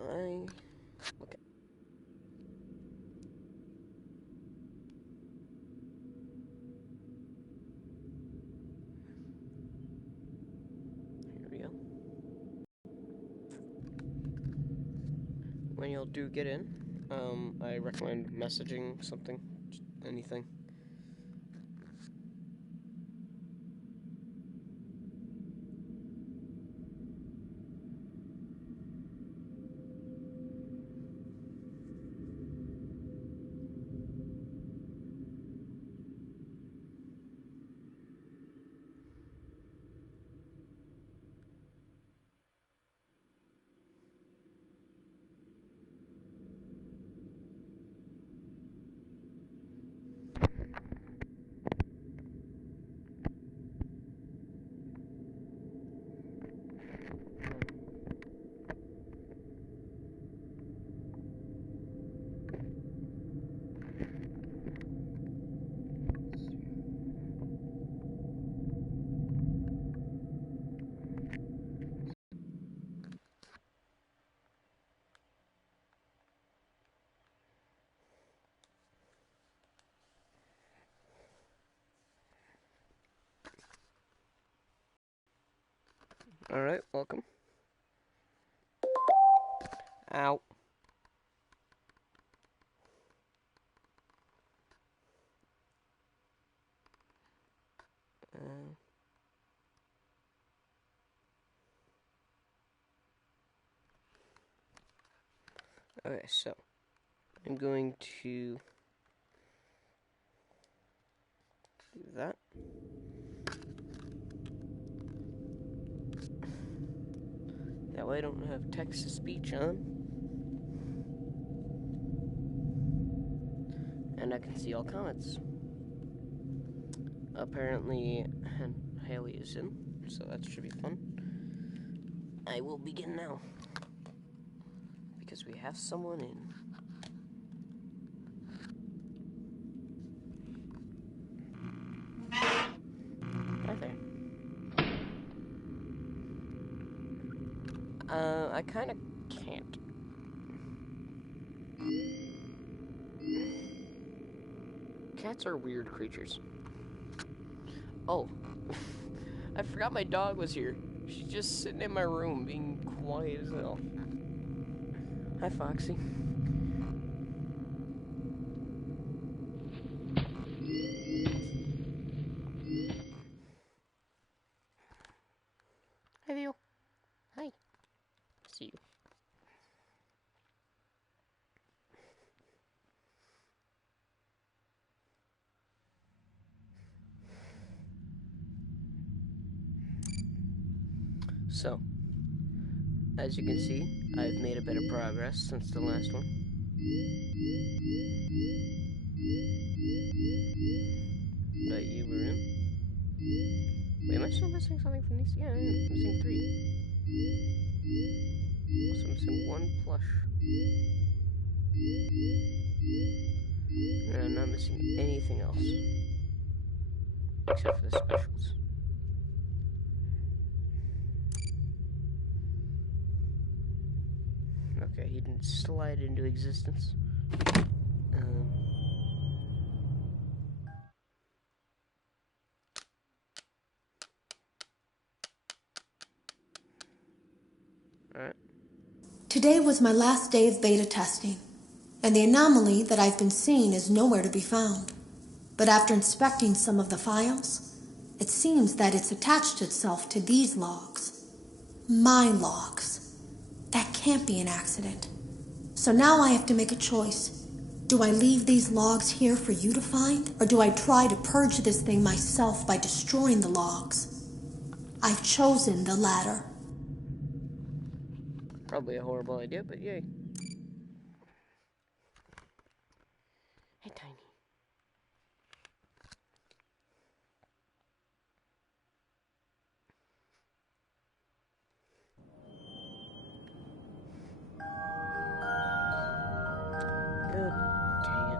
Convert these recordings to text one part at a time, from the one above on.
I look at here we go. When you do get in, I recommend messaging something, just anything. Alright, welcome. Ow. Okay, so I'm going to do that. That way I don't have text-to-speech on. And I can see all comments. Apparently, Haley is in, so that should be fun. I will begin now. Because we have someone in. Hi there. I kinda can't. Cats are weird creatures. Oh. I forgot my dog was here. She's just sitting in my room being quiet as hell. Hi, Foxy. Hi, Theo. Hi. See you. So, as you can see, I've made a bit of progress since the last one. But you were in. Wait, am I still missing something from these? Yeah, I am. Missing 3. Also missing 1 plush. And I'm not missing anything else. Except for the specials. Okay, he didn't slide into existence. Alright. Today was my last day of beta testing, and the anomaly that I've been seeing is nowhere to be found. But after inspecting some of the files, it seems that it's attached itself to these logs. My logs. That can't be an accident. So now I have to make a choice. Do I leave these logs here for you to find, or do I try to purge this thing myself by destroying the logs? I've chosen the latter. Probably a horrible idea, but yay. Hey, Tiny. God dang it.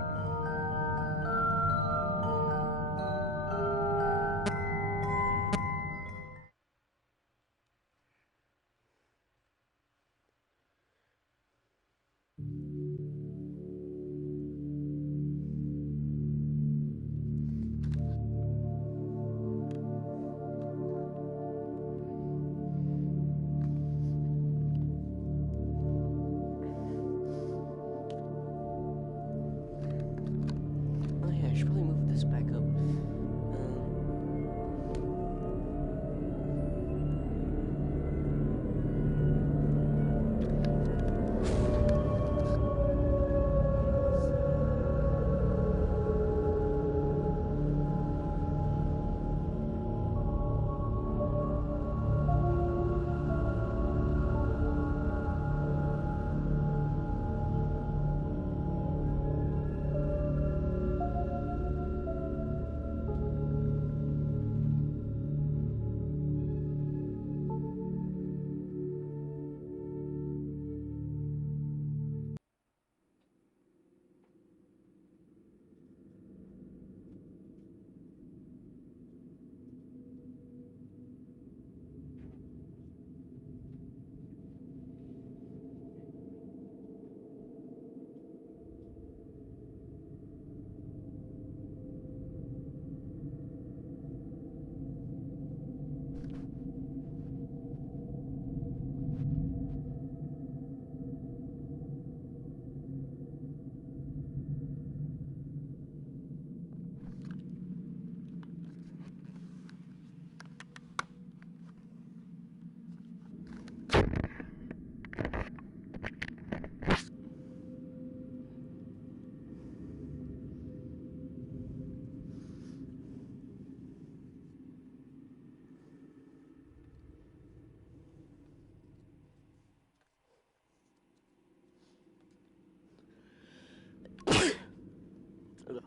Ugh.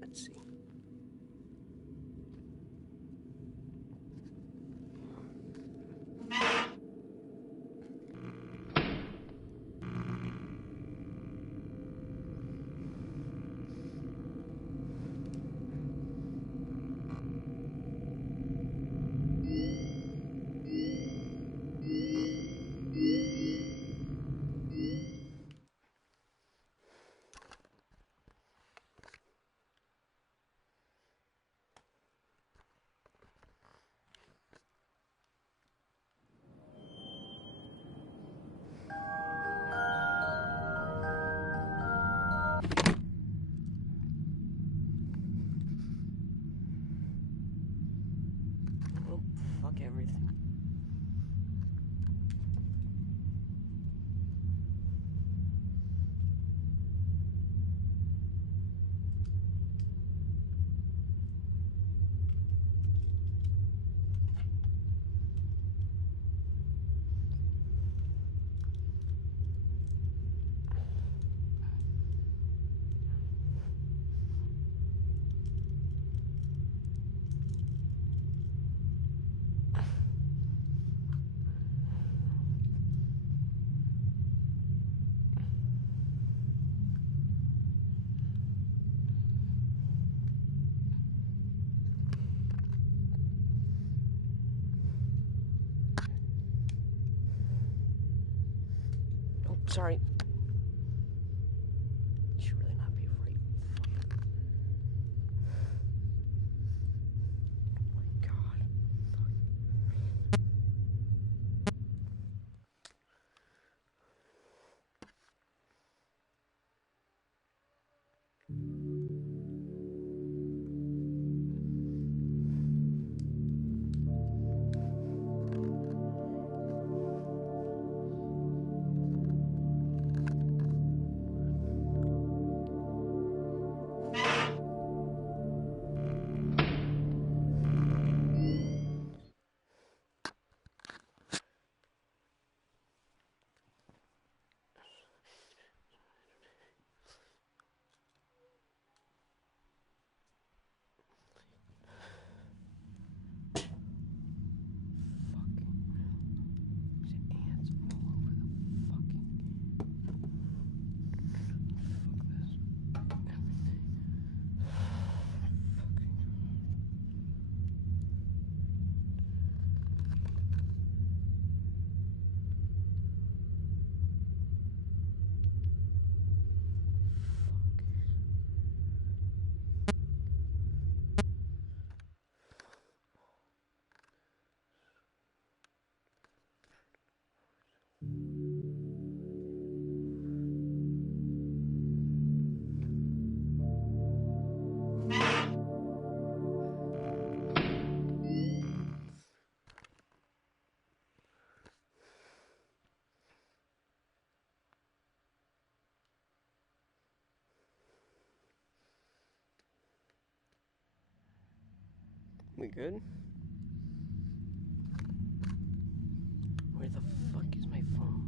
Let's see. Oh, fuck everything. Oh, sorry. You should really not be afraid. Oh my god. We good? Where the fuck is my phone?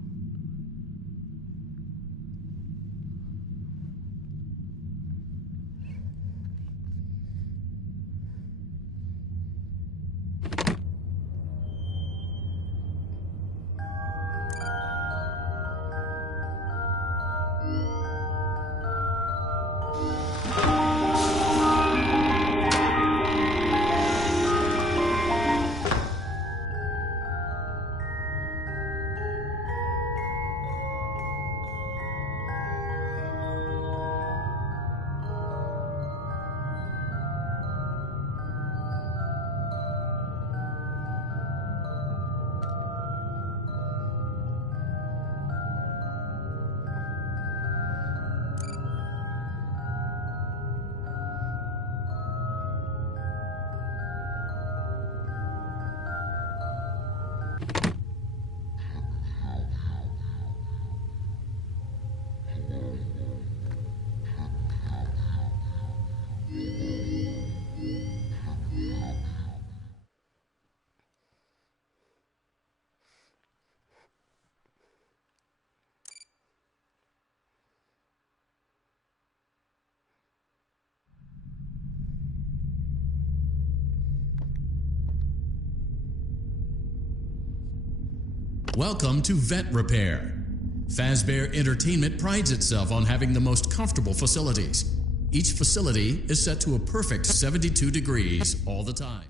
Welcome to Vet Repair. Fazbear Entertainment prides itself on having the most comfortable facilities. Each facility is set to a perfect 72 degrees all the time.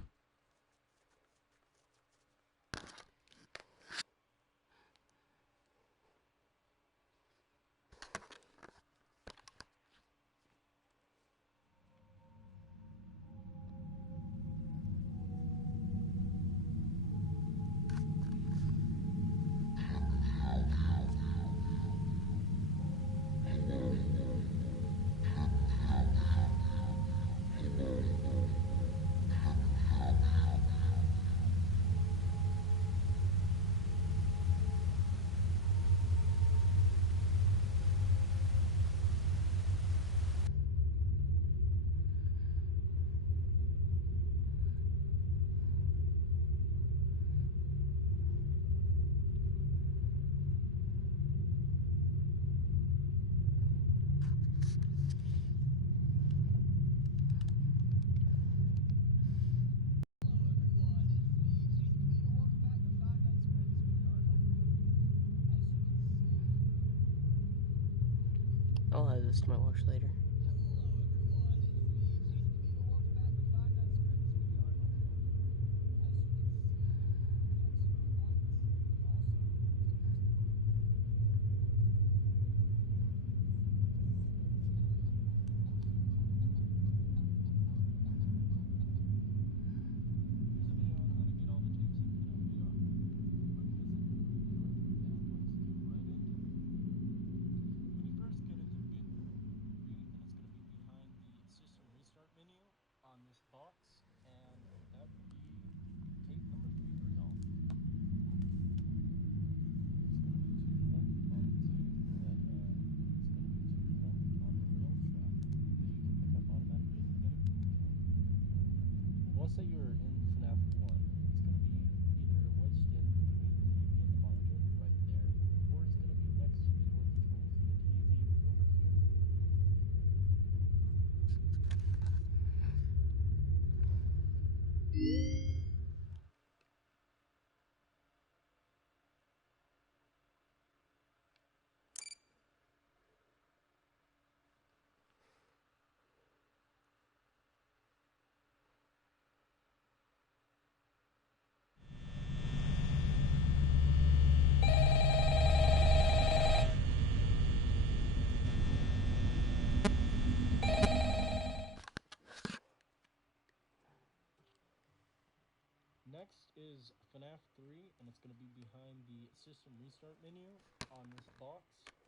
I'll add this to my watch later. Let's say you're in FNAF 1. It's going to be either wedged in between the TV and the monitor, right there, or it's going to be next to the door controls and the TV over here. Next is FNAF 3, and it's going to be behind the system restart menu on this box,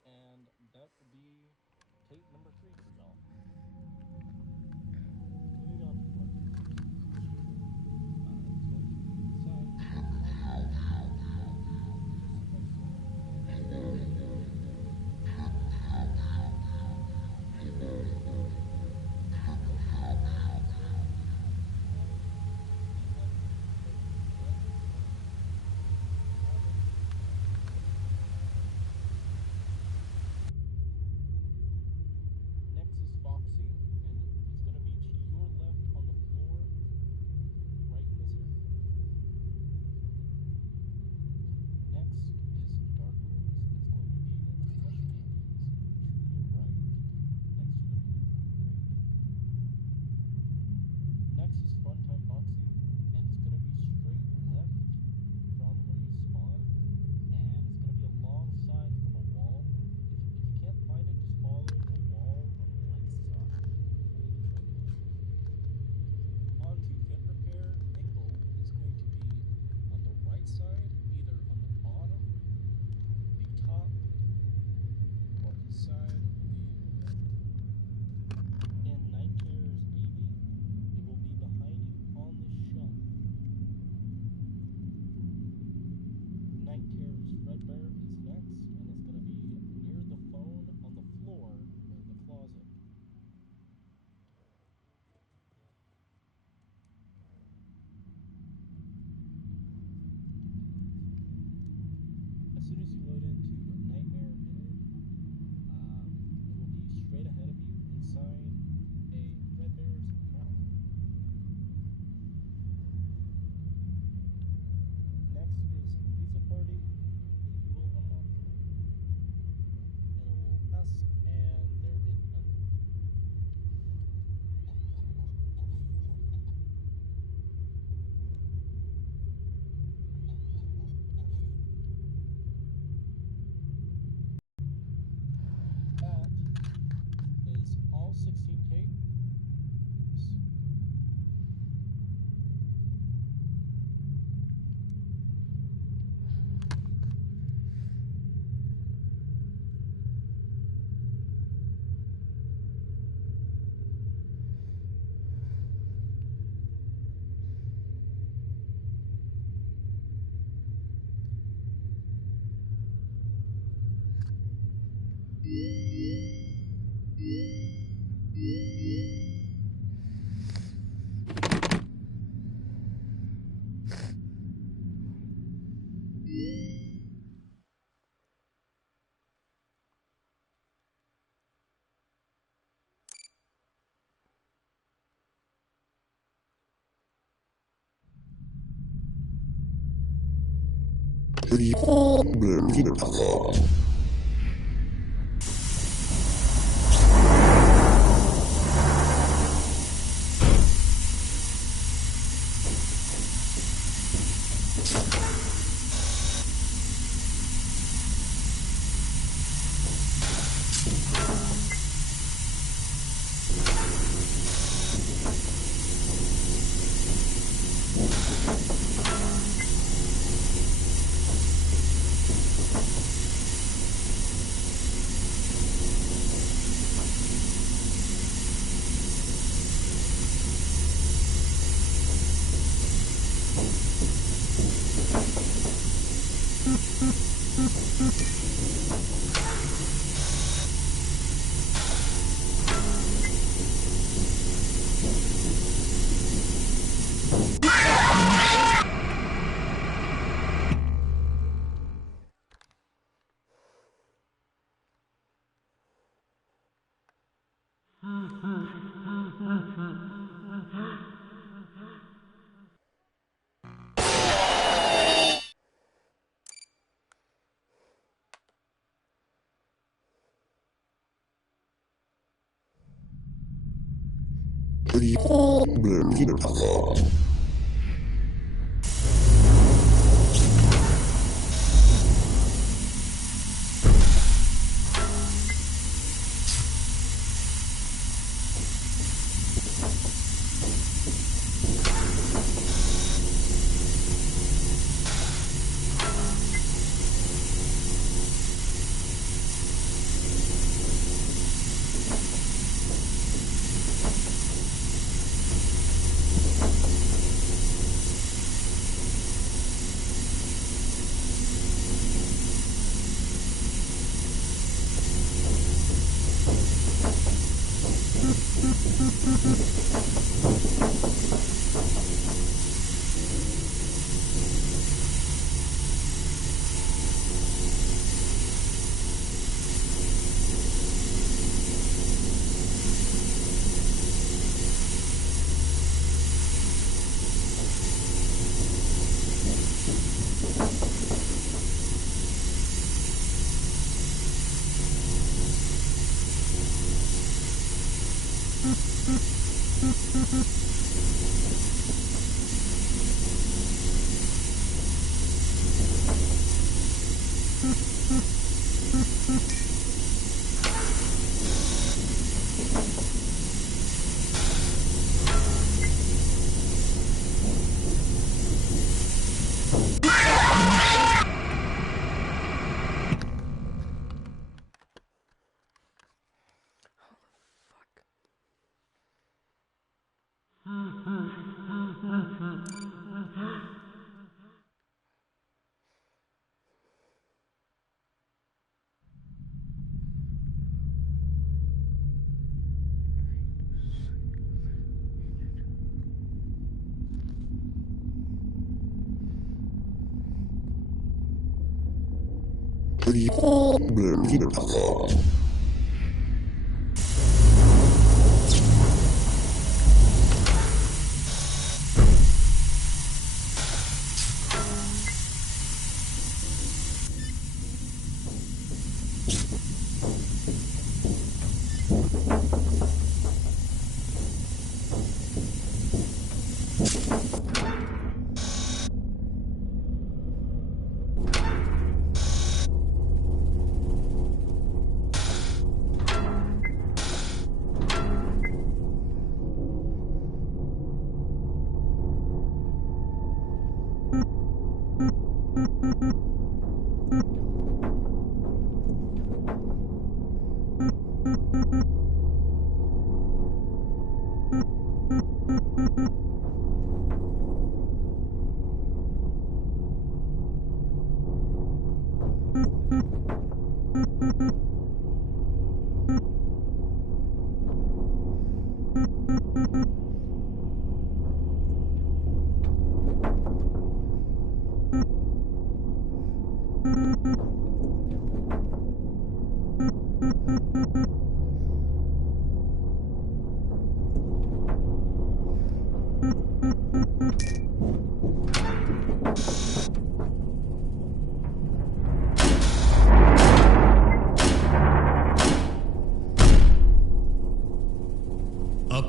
and that will be tape number 3 for y'all. Moving on to the weapons. Next is Foxy,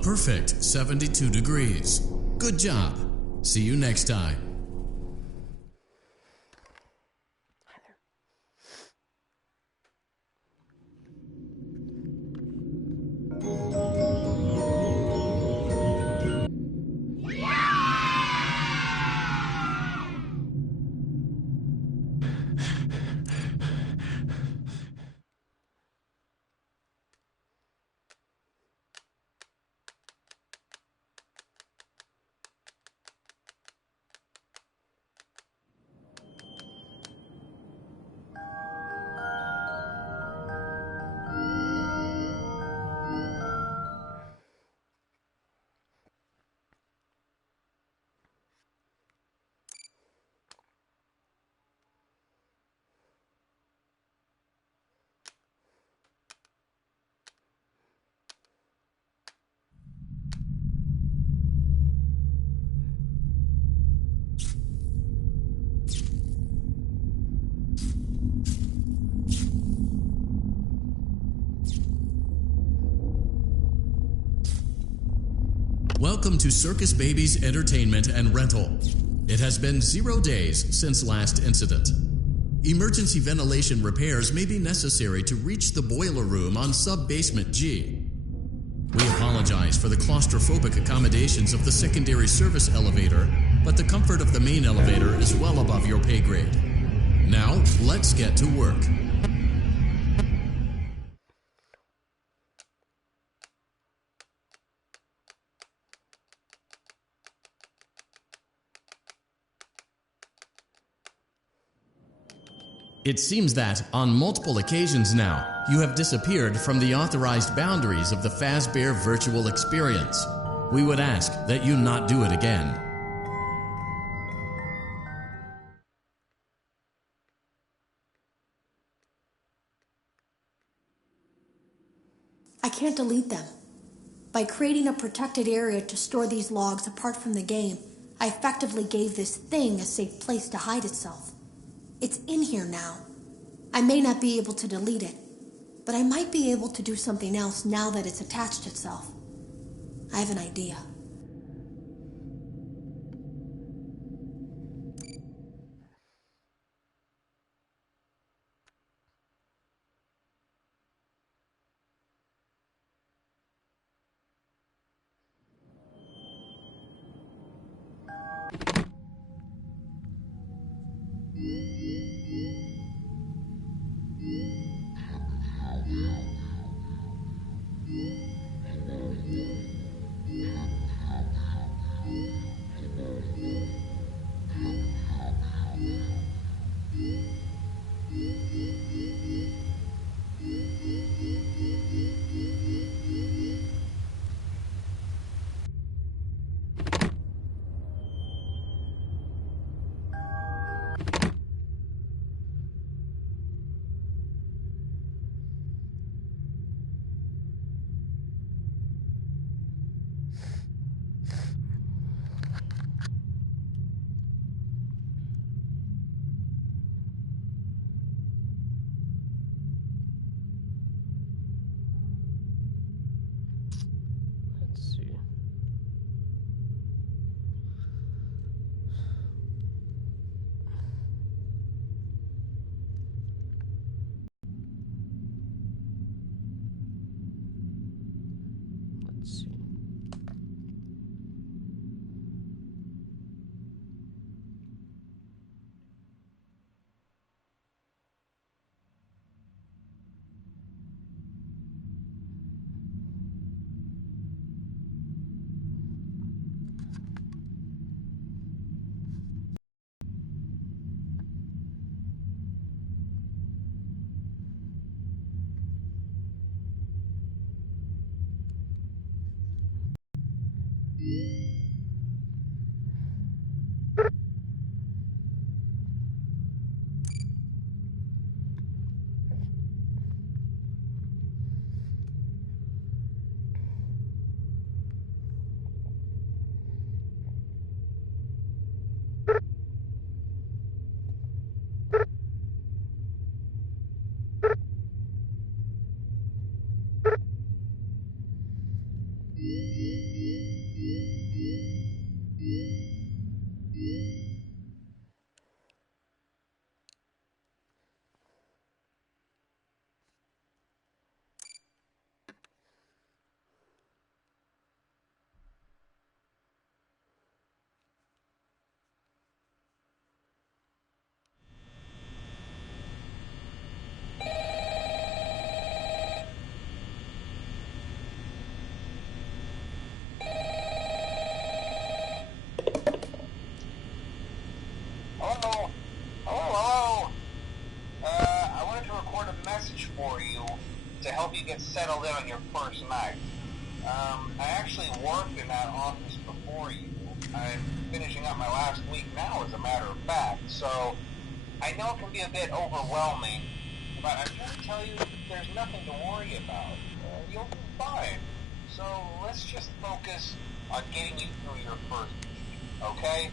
perfect 72 degrees. Good job. See you next time. Welcome to Circus Baby's Entertainment and Rental. It has been 0 days since last incident. Emergency ventilation repairs may be necessary to reach the boiler room on sub-basement G. We apologize for the claustrophobic accommodations of the secondary service elevator, but the comfort of the main elevator is well above your pay grade. Now, let's get to work. It seems that, on multiple occasions now, you have disappeared from the authorized boundaries of the Fazbear virtual experience. We would ask that you not do it again. I can't delete them. By creating a protected area to store these logs apart from the game, I effectively gave this thing a safe place to hide itself. It's in here now. I may not be able to delete it, but I might be able to do something else now that it's attached itself. I have an idea. Let's see. Let's see. help you get settled in on your first night. I actually worked in that office before you. I'm finishing up my last week now, as a matter of fact, so I know it can be a bit overwhelming, but I'm here to tell you there's nothing to worry about. You'll be fine. So let's just focus on getting you through your first week, okay?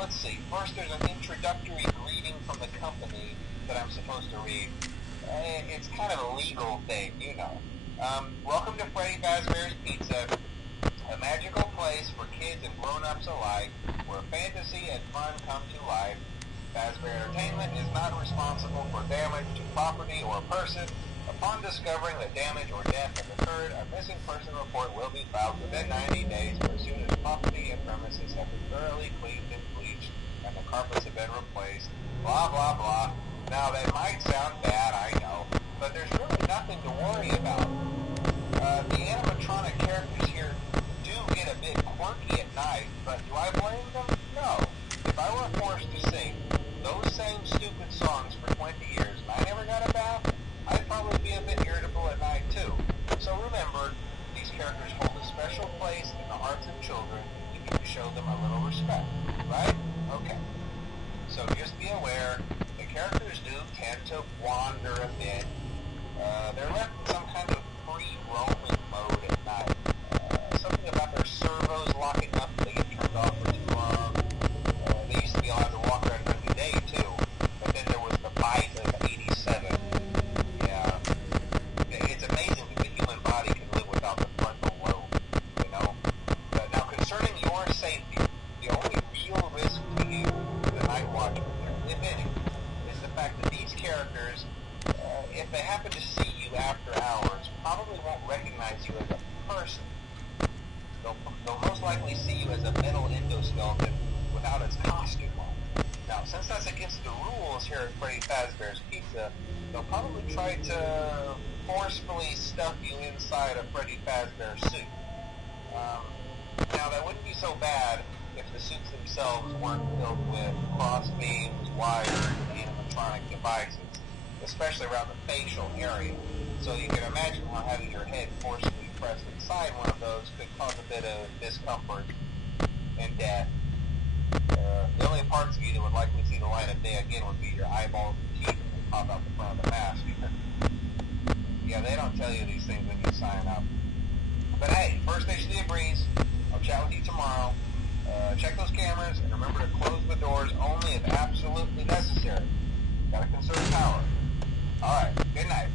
Let's see. First, there's an introductory greeting from the company that I'm supposed to read. It's kind of a legal thing, you know. Welcome to Freddy Fazbear's Pizza, a magical place for kids and grown-ups alike, where fantasy and fun come to life. Fazbear Entertainment is not responsible for damage to property or person. Upon discovering that damage or death has occurred, a missing person report will be filed within 90 days or as soon as property and premises have been thoroughly cleaned and bleached and the carpets have been replaced. Blah, blah, blah. Now, that might sound bad, I know, but there's really nothing to worry about. The animatronic characters here do get a bit quirky at night, but do I blame them? No. If I were forced to sing those same stupid songs for 20 years and I never got a bath, I'd probably be a bit irritable at night too. So remember, these characters hold a special place in the hearts of children. You need to show them a little respect, right? Okay. So just be aware, the characters do tend to wander a bit. They're left in some kind of free roaming mode at night. Something about their servos locking up if they get turned off for too long. They used to be allowed to walk around during the day too, but then there was the bite of 87. Yeah. It's amazing that the human body can live without the frontal lobe, you know? Now, concerning your safety, the only real risk to you, the Night Watchman there, if any, is the fact that these characters, if they happen to see you after hours, probably won't recognize you as a person. They'll most likely see you as a metal endoskeleton without its costume on. Now, since that's against the rules here at Freddy Fazbear's Pizza, they'll probably try to forcefully stuff you inside a Freddy Fazbear suit. Now, that wouldn't be so bad if the suits themselves weren't filled with cross beams, wires, and animatronic devices, especially around the facial area. So you can imagine how having your head forcibly pressed inside one of those could cause a bit of discomfort and death. The only parts of you that would likely see the light of day again would be your eyeballs and teeth that pop out the front of the mask. Yeah, they don't tell you these things when you sign up. But hey, first station of the breeze. I'll chat with you tomorrow. Check those cameras and remember to close the doors only if absolutely necessary. Gotta conserve power. Alright, good night.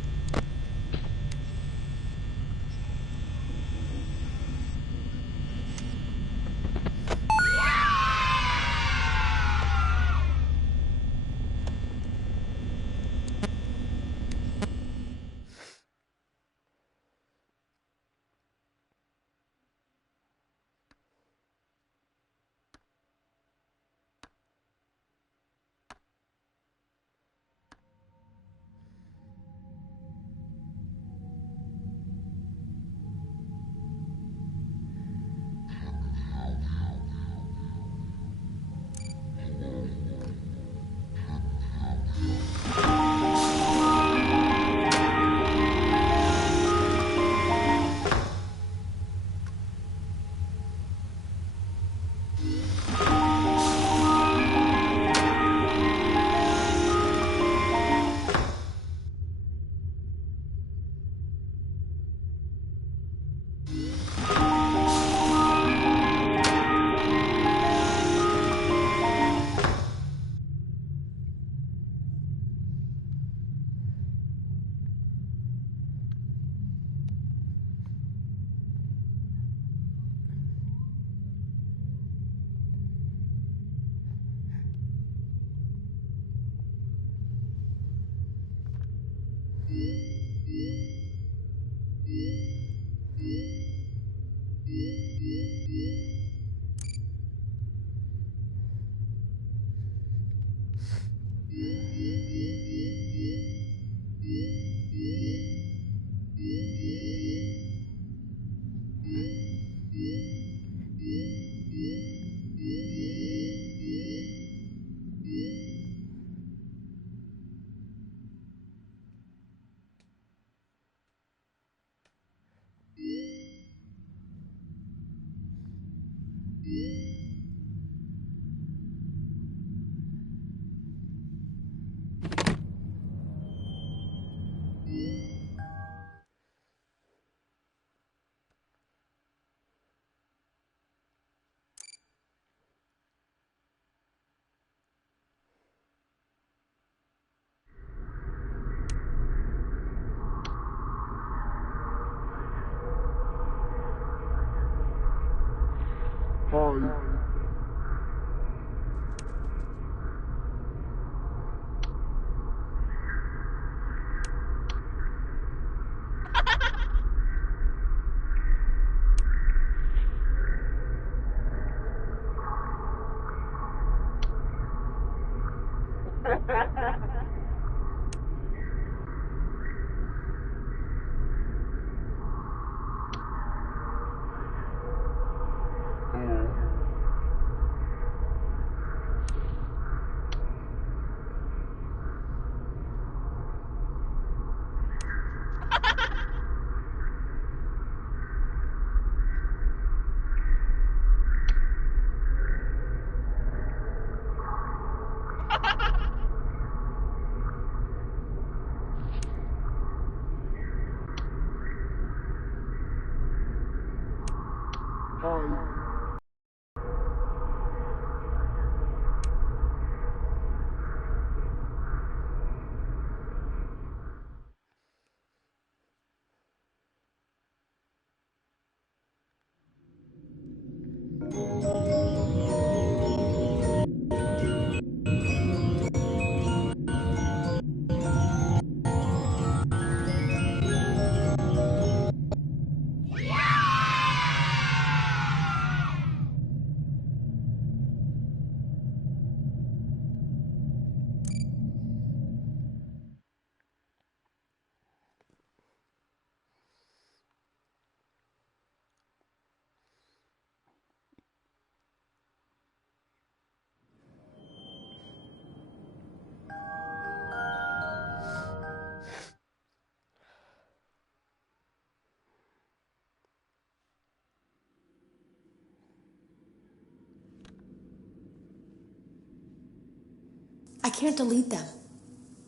I can't delete them.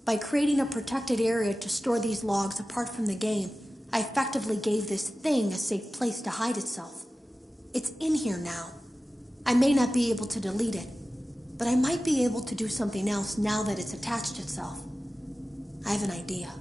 By creating a protected area to store these logs apart from the game, I effectively gave this thing a safe place to hide itself. It's in here now. I may not be able to delete it, but I might be able to do something else now that it's attached itself. I have an idea.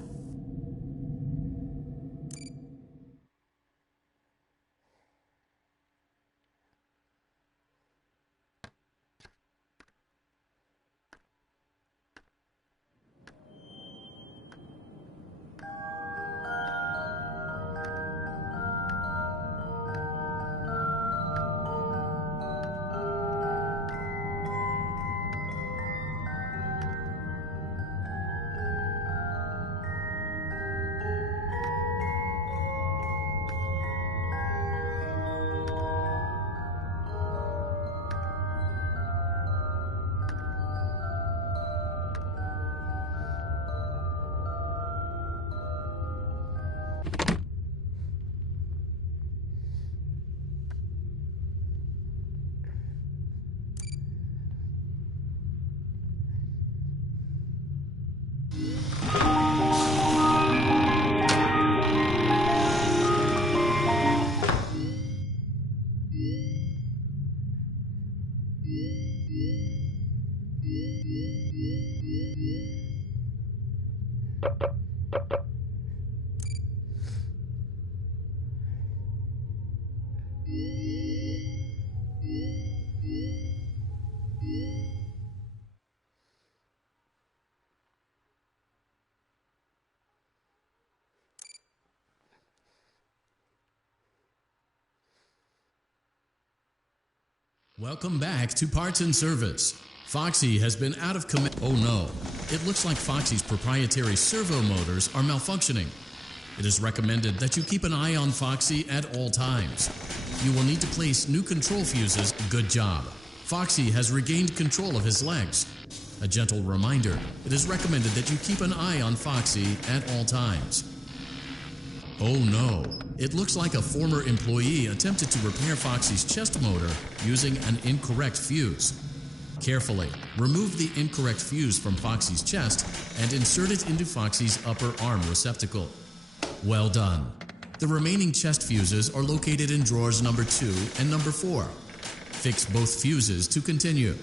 Welcome back to Parts and Service. Foxy has been out of command. Oh no, it looks like Foxy's proprietary servo motors are malfunctioning. It is recommended that you keep an eye on Foxy at all times. You will need to place new control fuses. Good job. Foxy has regained control of his legs. A gentle reminder, it is recommended that you keep an eye on Foxy at all times. Oh no, it looks like a former employee attempted to repair Foxy's chest motor using an incorrect fuse. Carefully, remove the incorrect fuse from Foxy's chest and insert it into Foxy's upper arm receptacle. Well done. The remaining chest fuses are located in drawers number 2 and number 4. Fix both fuses to continue.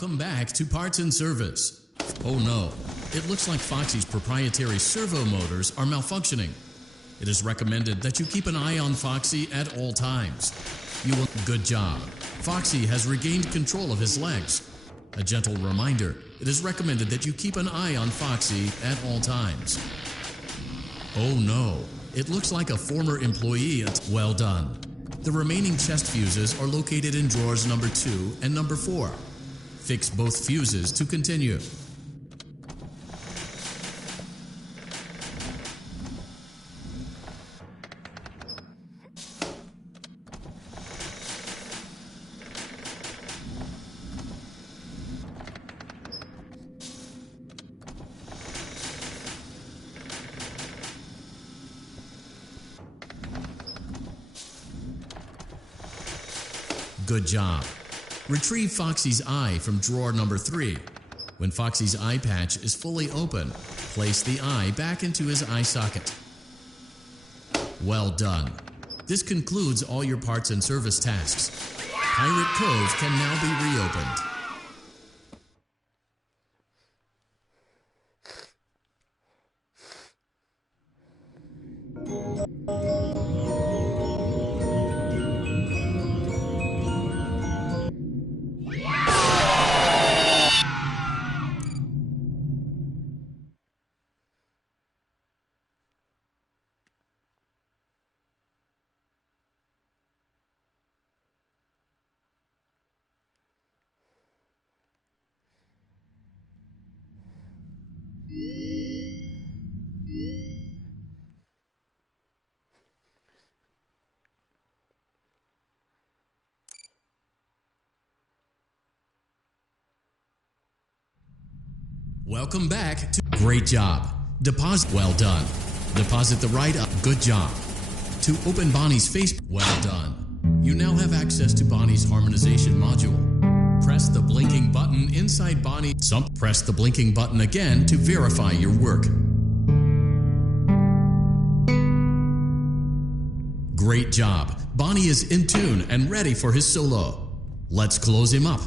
Welcome back to Parts and Service. Oh no, it looks like Foxy's proprietary servo motors are malfunctioning. It is recommended that you keep an eye on Foxy at all times. Good job. Foxy has regained control of his legs. A gentle reminder, it is recommended that you keep an eye on Foxy at all times. Oh no, it looks like a former employee. Well done. The remaining chest fuses are located in drawers number 2 and number 4. Fix both fuses to continue. Good job. Retrieve Foxy's eye from drawer number 3. When Foxy's eye patch is fully open, place the eye back into his eye socket. Well done. This concludes all your parts and service tasks. Pirate Cove can now be reopened. Welcome back to Great Job. Deposit. Well done. Deposit the right up. Good job. To open Bonnie's face. Well done. You now have access to Bonnie's harmonization module. Press the blinking button inside Bonnie. Press the blinking button again to verify your work. Great job. Bonnie is in tune and ready for his solo. Let's close him up.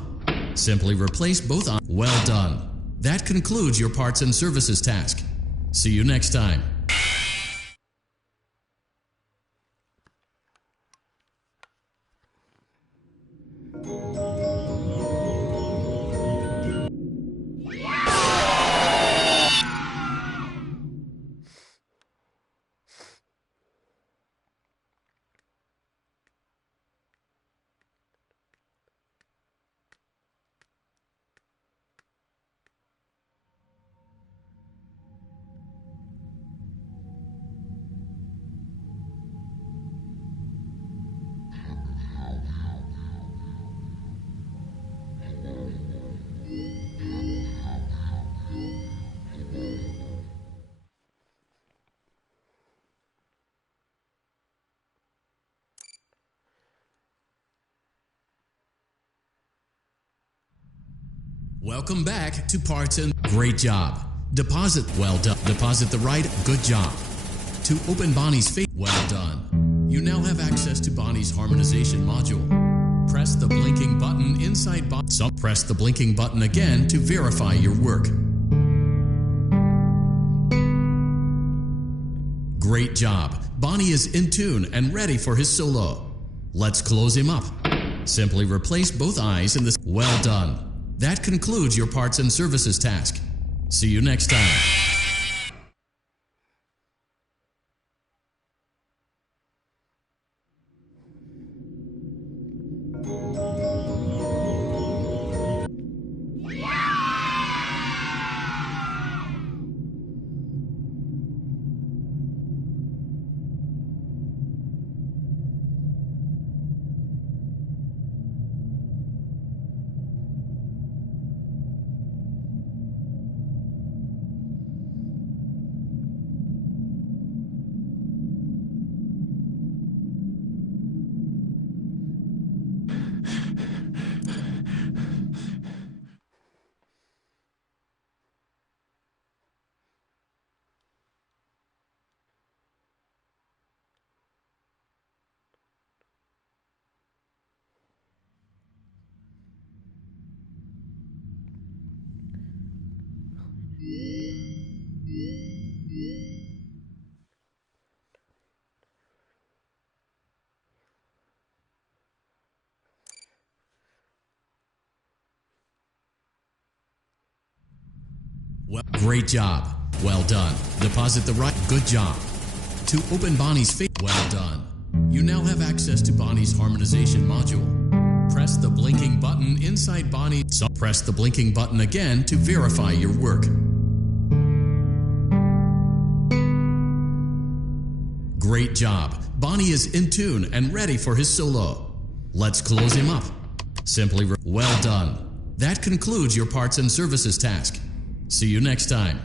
Simply replace both eyes. Well done. That concludes your parts and services task. See you next time. Welcome back to Parts and Great Job. Deposit. Well done. Deposit the right. Good job. To open Bonnie's face. Well done. You now have access to Bonnie's harmonization module. Press the blinking button inside Press the blinking button again to verify your work. Great job. Bonnie is in tune and ready for his solo. Let's close him up. Simply replace both eyes in this. Well done. That concludes your parts and services task. See you next time. Well, great job. Well done. Deposit the right. Good job. To open Bonnie's face. Well done. You now have access to Bonnie's harmonization module. Press the blinking button inside Bonnie. So press the blinking button again to verify your work. Great job. Bonnie is in tune and ready for his solo. Let's close him up. Simply well done. That concludes your parts and services task. See you next time.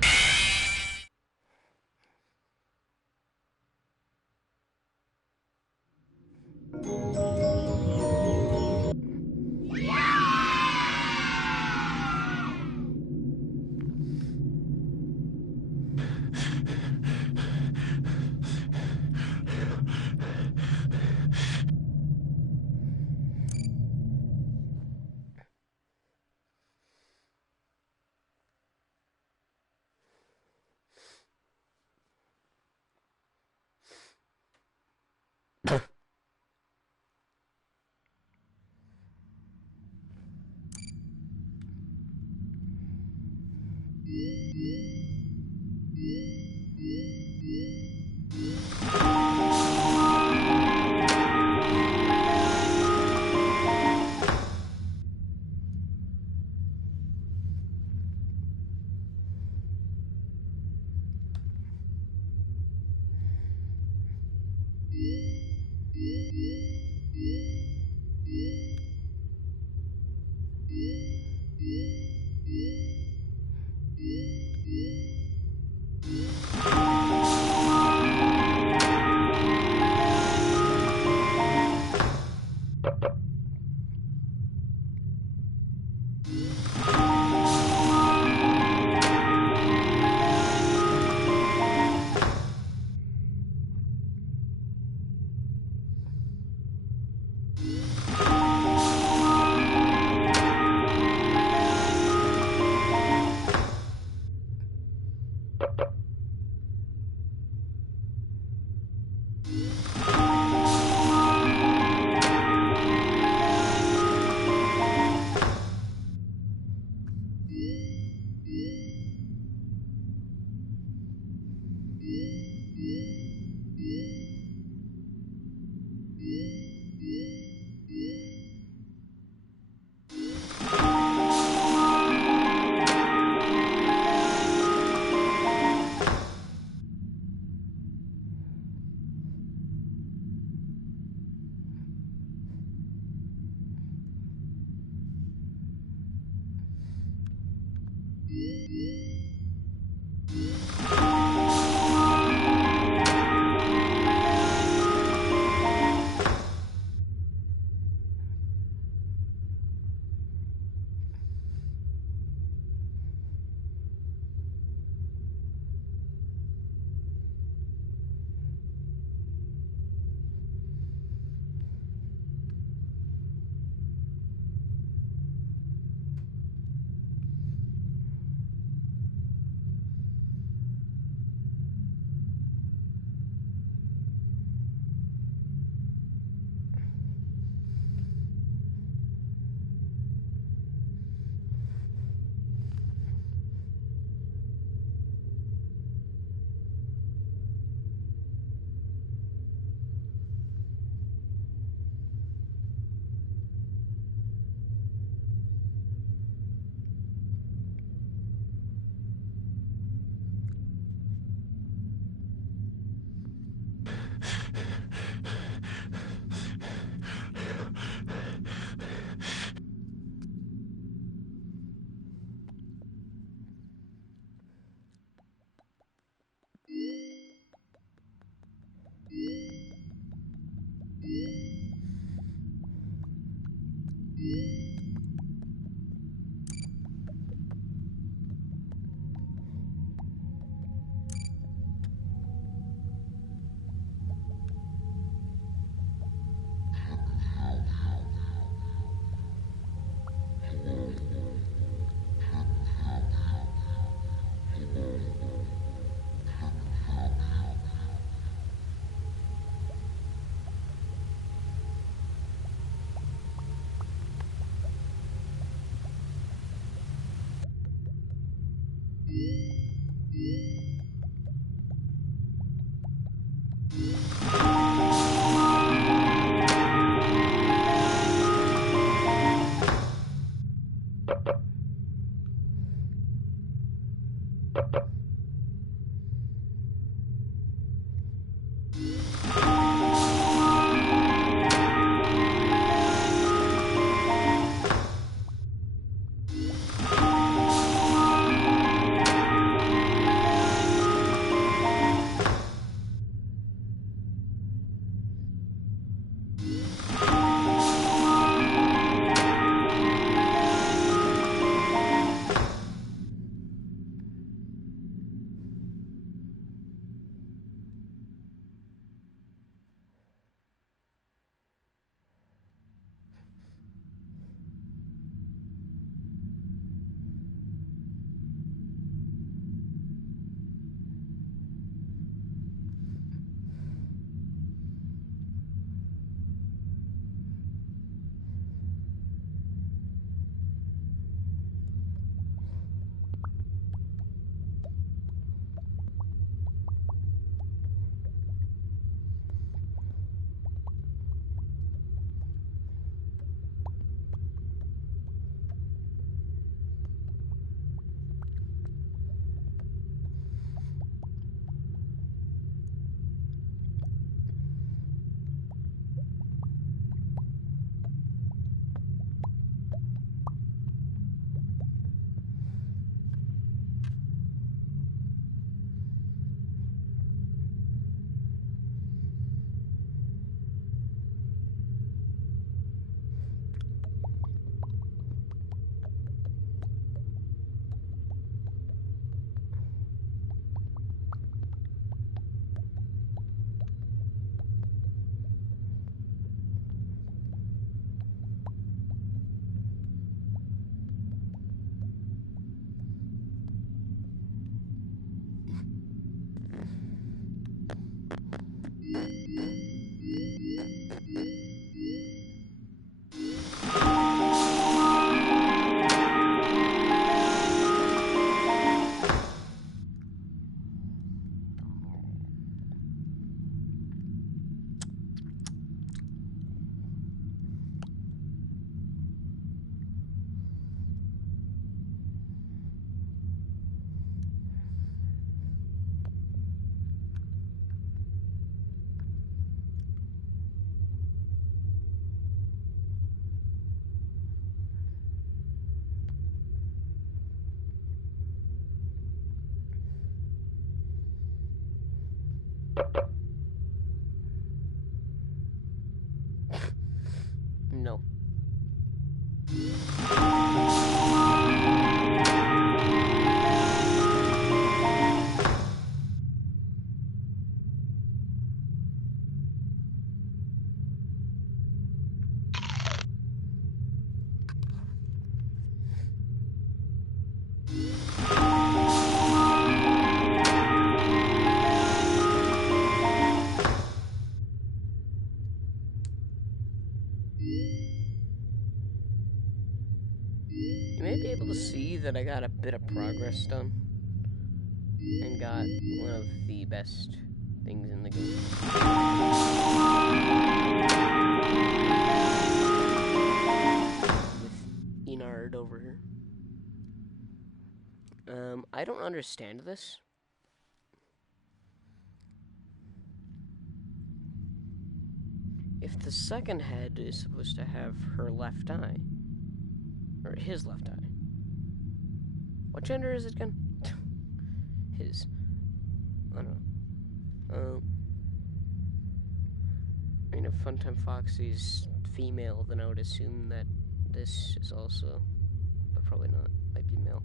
No. You may be able to see that I got a bit of progress done and got one of the best things in the game. With Enard over here. I don't understand this. If the second head is supposed to have her left eye, or his left eye. What gender is it again? His. I don't know. I mean, if Funtime Foxy's female, then I would assume that this is also, but probably not. Might be male.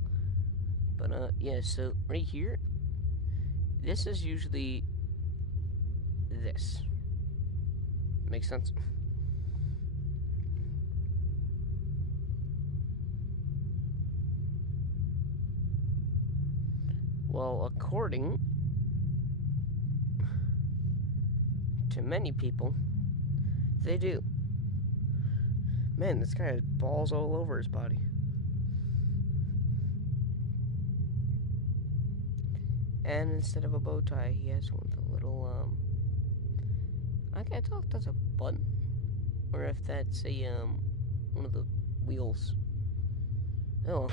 But yeah. So right here, this is usually this. Makes sense. Well, according to many people, they do. Man, this guy has balls all over his body. And instead of a bow tie, he has one with a little, I can't tell if that's a button or if that's a, one of the wheels. Oh.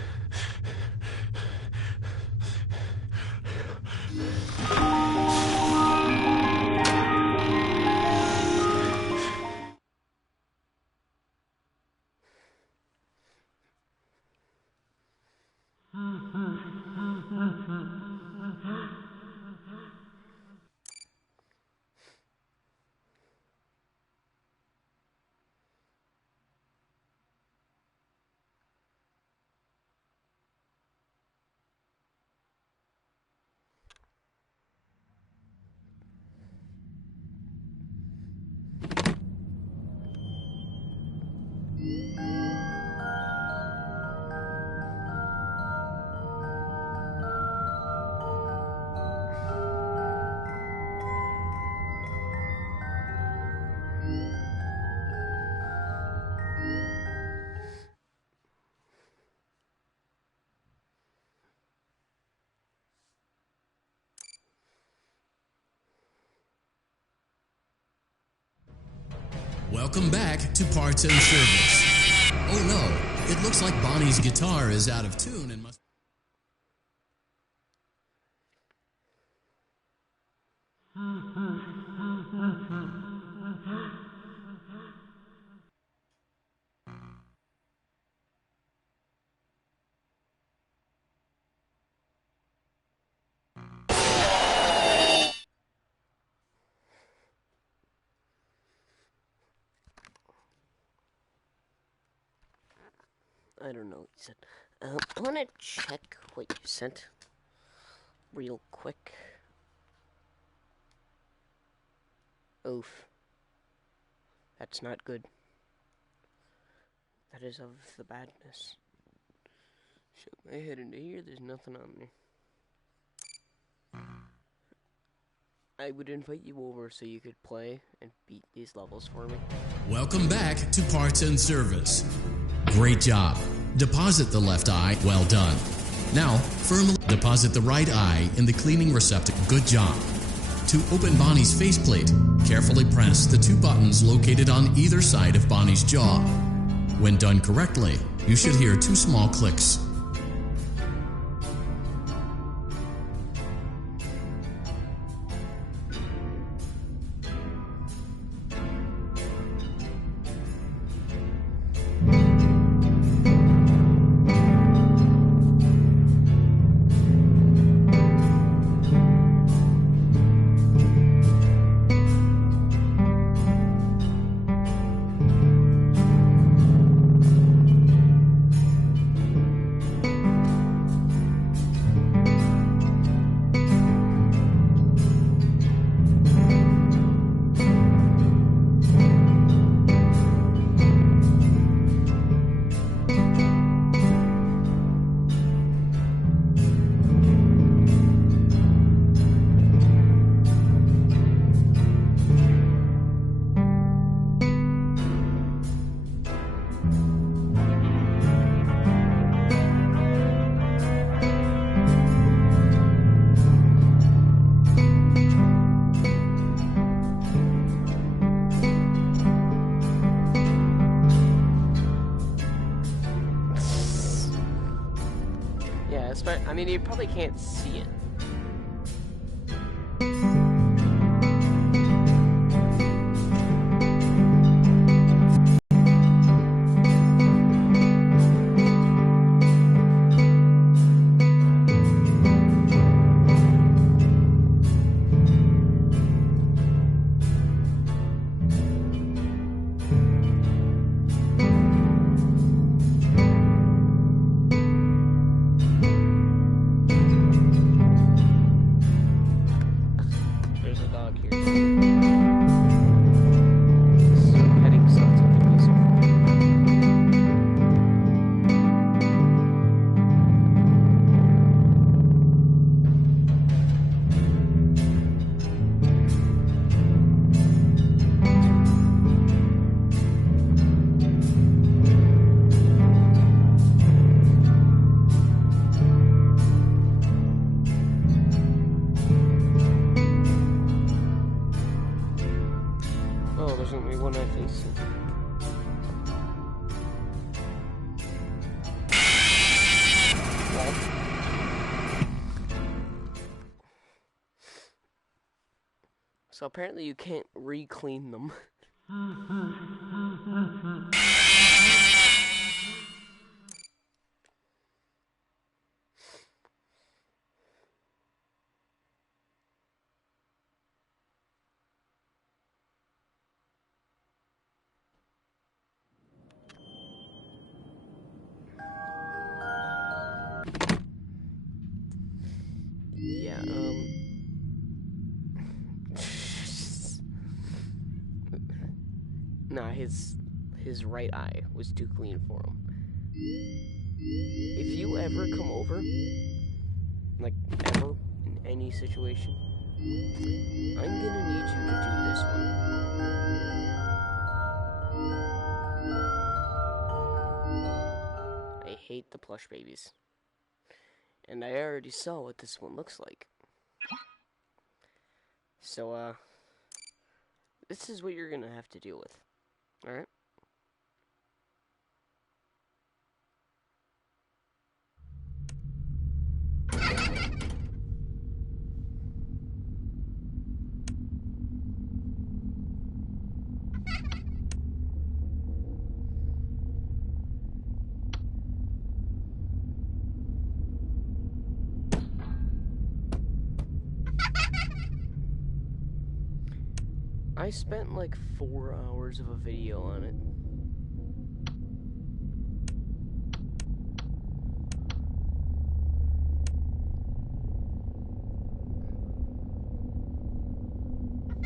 Welcome back to Parts and Service. Oh no, it looks like Bonnie's guitar is out of tune and must... I don't know what you said. I want to check what you sent real quick. Oof. That's not good. That is of the badness. Shove my head into here, there's nothing on me. I would invite you over so you could play and beat these levels for me. Welcome back to Parts and Service. Great job. Deposit the left eye. Well done. Now, firmly deposit the right eye in the cleaning receptacle. Good job. To open Bonnie's faceplate, carefully press the two buttons located on either side of Bonnie's jaw. When done correctly, you should hear two small clicks. I mean, you probably can't see it. There's a dog here. He's petting something to me so far. Oh, there's only one I think so. Well. So apparently you can't re-clean them. Yeah, nah, his right eye was too clean for him. If you ever come over, like ever, in any situation, I'm gonna need you to do this one. I hate the plush babies. And I already saw what this one looks like. So, this is what you're gonna have to deal with. Alright? I spent like 4 hours of a video on it.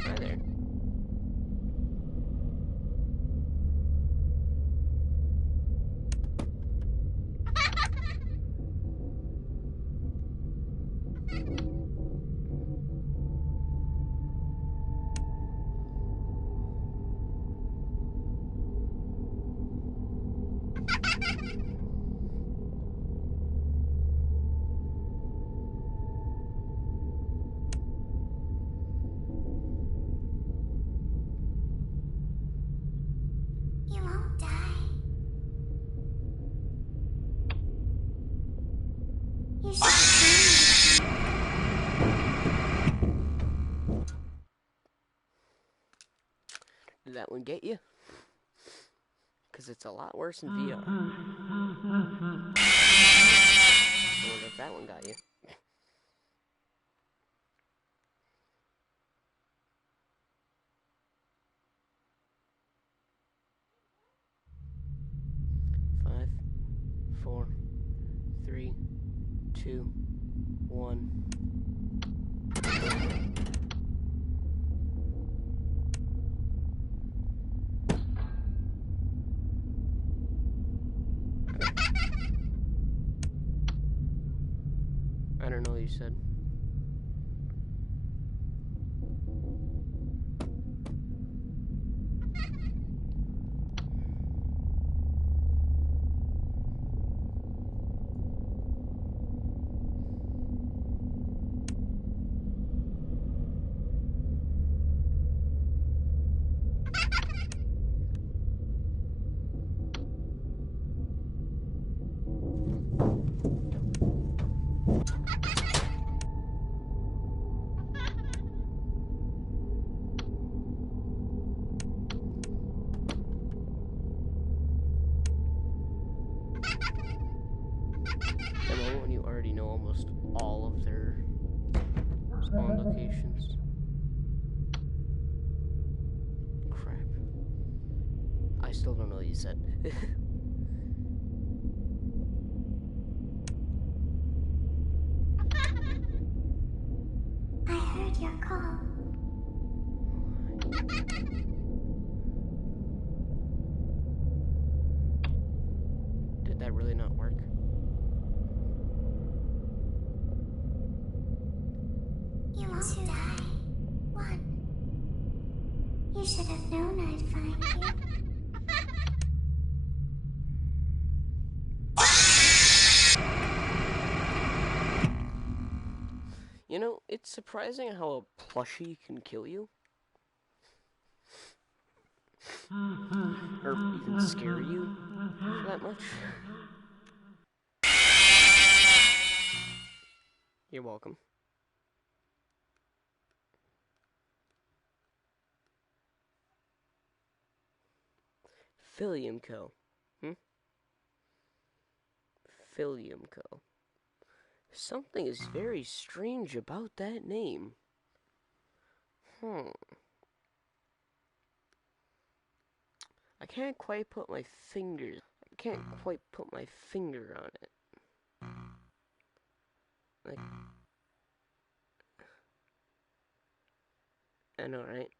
Hi there. You won't die. You should see. Did that one get you? Because it's a lot worse in VR. I wonder if that one got you. Five, 4, 3, 2, 1. I don't know what you said. I still don't know what you said. I heard your call. Did that really not work? You won't die. One. You should have known I'd find you. You know, it's surprising how a plushie can kill you. Or even scare you that much. You're welcome. Philium Co. Philium Co. Something is very strange about that name. I can't quite put my finger on it. Like, I know, right?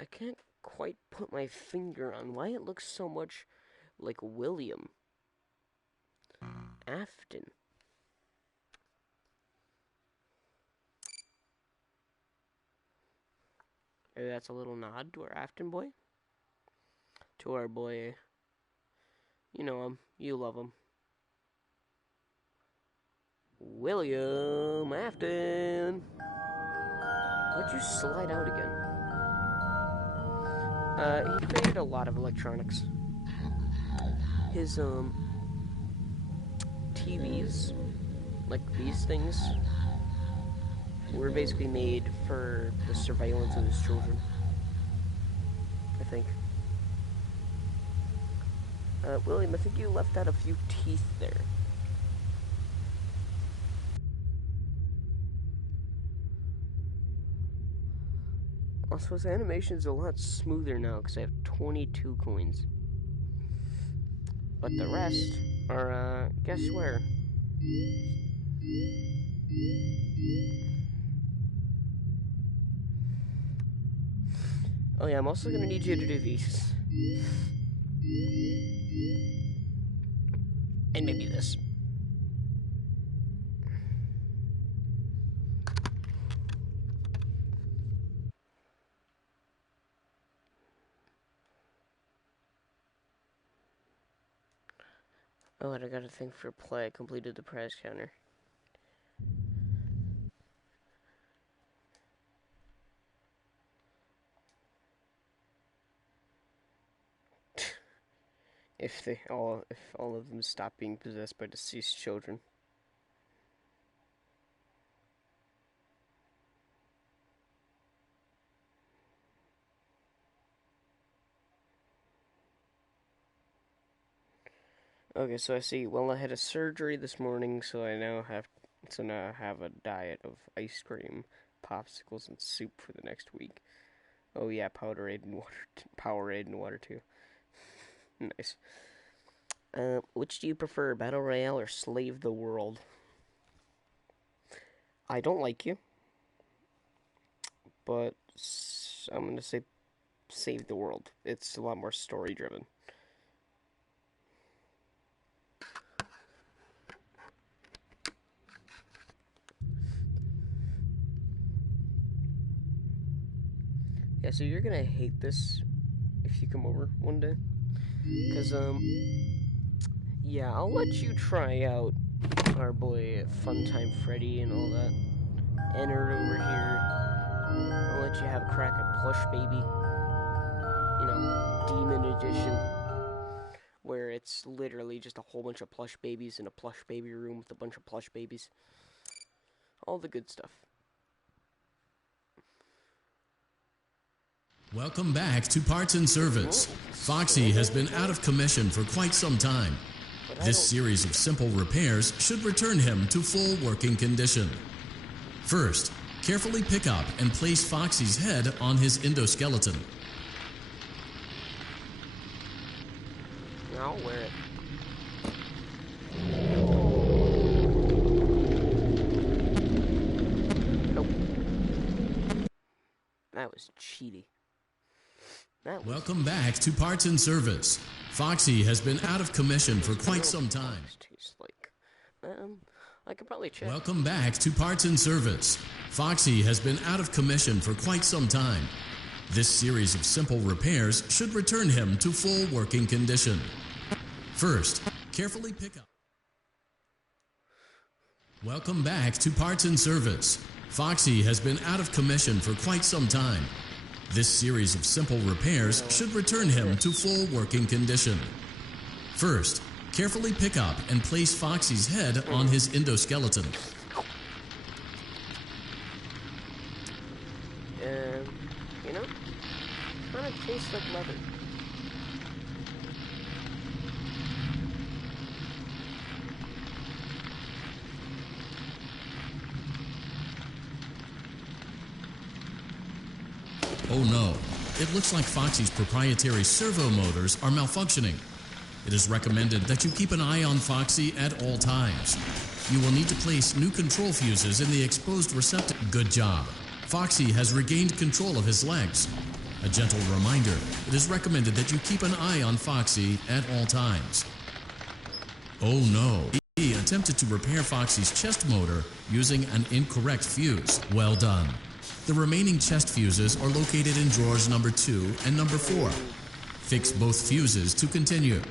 I can't quite put my finger on why it looks so much like William Afton. Maybe that's a little nod to our Afton boy. To our boy, you know him, you love him. William Afton. Why'd you slide out again? He created a lot of electronics. His, TVs, like these things, were basically made for the surveillance of his children, I think. William, I think you left out a few teeth there. Also, his animation's a lot smoother now because I have 22 coins. But the rest are, guess where? Oh yeah, I'm also gonna need you to do these. And maybe this. Oh, and I got a thing for play. I completed the prize counter. If all of them stop being possessed by deceased children. Okay, so I see. Well, I had a surgery this morning, so now I have a diet of ice cream, popsicles, and soup for the next week. Oh yeah, Powerade and water too. Nice. Which do you prefer, Battle Royale or Slave the World? I don't like you, but I'm gonna say Save the World. It's a lot more story driven. Yeah, so you're gonna hate this if you come over one day. Because, yeah, I'll let you try out our boy Funtime Freddy and all that. Enter over here. I'll let you have a crack at Plush Baby. You know, Demon Edition. Where it's literally just a whole bunch of plush babies in a plush baby room with a bunch of plush babies. All the good stuff. Welcome back to Parts and Service. Foxy has been out of commission for quite some time. This series of simple repairs should return him to full working condition. First, carefully pick up and place Foxy's head on his endoskeleton. I'll wear it. Nope. That was cheaty. Welcome back to Parts and Service. Foxy has been out of commission for quite some time. Tastes like. I could probably check. Welcome back to Parts and Service. Foxy has been out of commission for quite some time. This series of simple repairs should return him to full working condition. First, carefully pick up. Welcome back to Parts and Service. Foxy has been out of commission for quite some time. This series of simple repairs should return him to full working condition. First, carefully pick up and place Foxy's head on his endoskeleton. You know, kind of tastes like leather. Oh no, it looks like Foxy's proprietary servo motors are malfunctioning. It is recommended that you keep an eye on Foxy at all times. You will need to place new control fuses in the exposed receptacle. Good job. Foxy has regained control of his legs. A gentle reminder, it is recommended that you keep an eye on Foxy at all times. Oh no, he attempted to repair Foxy's chest motor using an incorrect fuse. Well done. The remaining chest fuses are located in drawers number 2 and number 4. Fix both fuses to continue.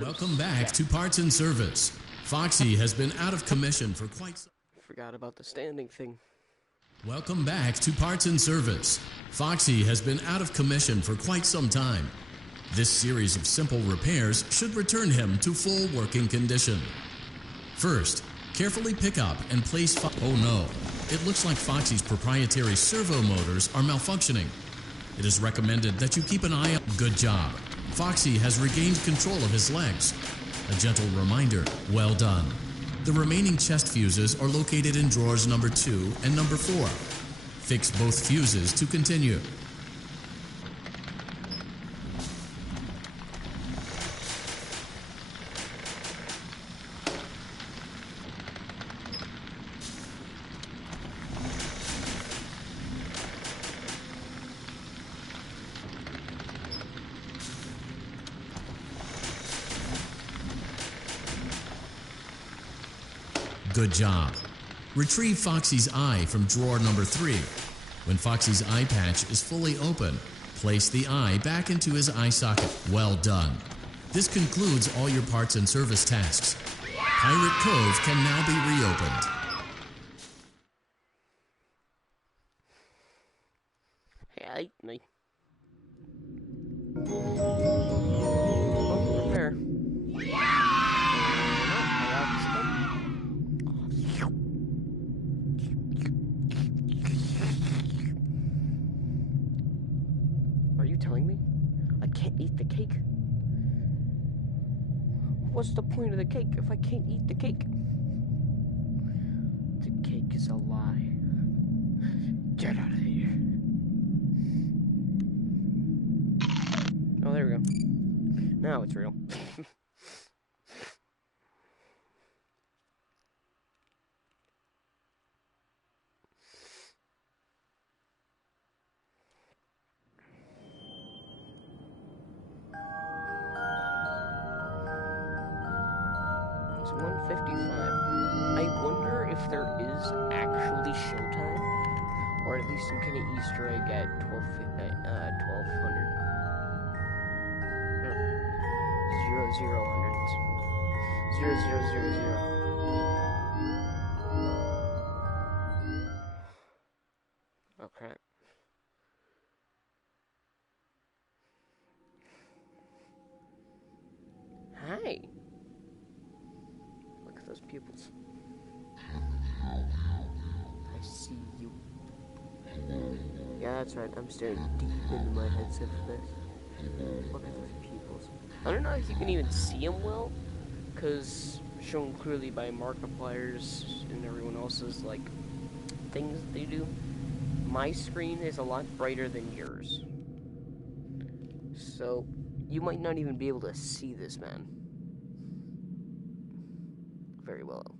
Welcome back to Parts and Service. Foxy has been out of commission for quite some time. Forgot about the standing thing. Welcome back to Parts and Service. Foxy has been out of commission for quite some time. This series of simple repairs should return him to full working condition. First, carefully pick up and place Oh no, it looks like Foxy's proprietary servo motors are malfunctioning. It is recommended that you keep an eye on. Good job. Foxy has regained control of his legs. A gentle reminder, well done. The remaining chest fuses are located in drawers number 2 and number 4. Fix both fuses to continue. Good job. Retrieve Foxy's eye from drawer number 3. When Foxy's eye patch is fully open, place the eye back into his eye socket. Well done. This concludes all your parts and service tasks. Pirate Cove can now be reopened. Hey, me. Repair. Are you telling me I can't eat the cake? What's the point of the cake if I can't eat the cake? The cake is a lie. Get out of here. Oh, there we go. Now it's real. It's 1:55. I wonder if there is actually showtime, or at least some kind of Easter egg at 1200. 00 hundreds. 0000. Oh crap. pupils. I see you. Yeah, that's right. I'm staring deep into my headset for this. Look at those pupils. I don't know if you can even see them well, because shown clearly by Markiplier's and everyone else's, like, things that they do. My screen is a lot brighter than yours. So, you might not even be able to see this man very well.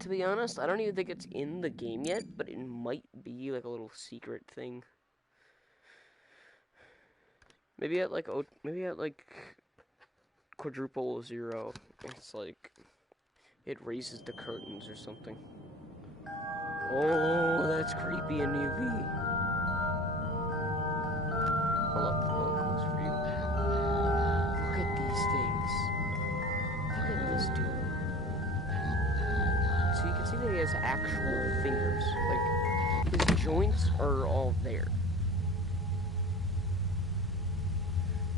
To be honest, I don't even think it's in the game yet, but it might be like a little secret thing. Maybe at like quadruple 0, it's like it raises the curtains or something. Oh, that's creepy in UV. Hold up, a little closer for you. Look at these things. Look at this dude. So you can see that he has actual fingers. Like, his joints are all there.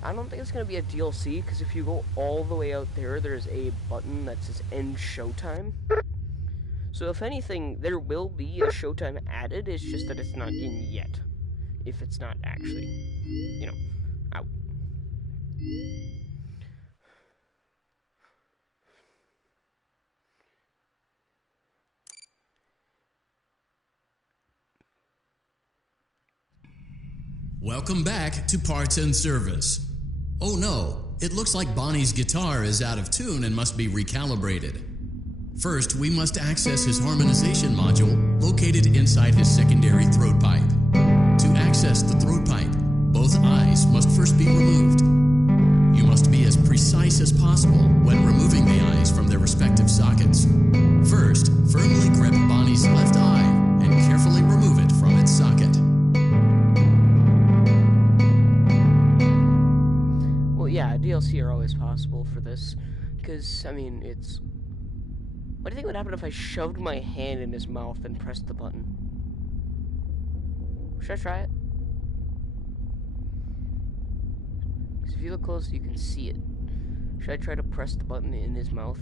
I don't think it's going to be a DLC, because if you go all the way out there, there's a button that says End Showtime. So if anything, there will be a Showtime added, it's just that it's not in yet. If it's not actually, you know, out. Welcome back to Parts and Service. Oh no, it looks like Bonnie's guitar is out of tune and must be recalibrated. First, we must access his harmonization module located inside his secondary throat pipe. To access the throat pipe, both eyes must first be removed. You must be as precise as possible when removing the eyes from their respective sockets. First, firmly grip Bonnie's left eye and carefully remove it from its socket. Well, yeah, DLC are always possible for this, because, I mean, it's... What do you think would happen if I shoved my hand in his mouth and pressed the button? Should I try it? Because if you look close, you can see it. Should I try to press the button in his mouth?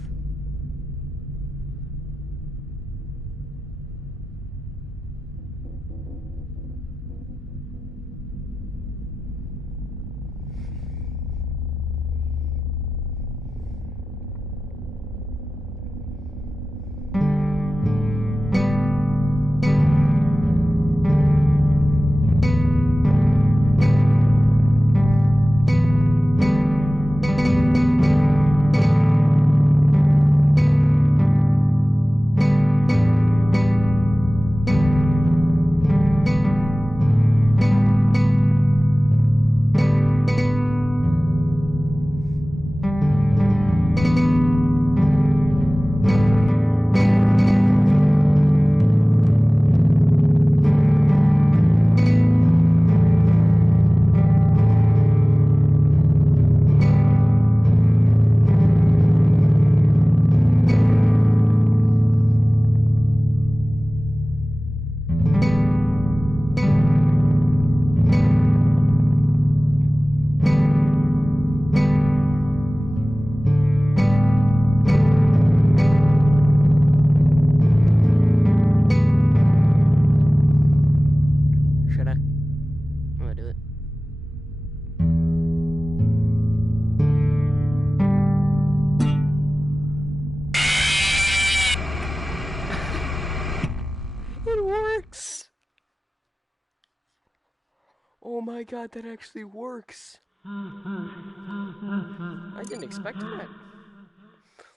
Oh my god, that actually works. I didn't expect that.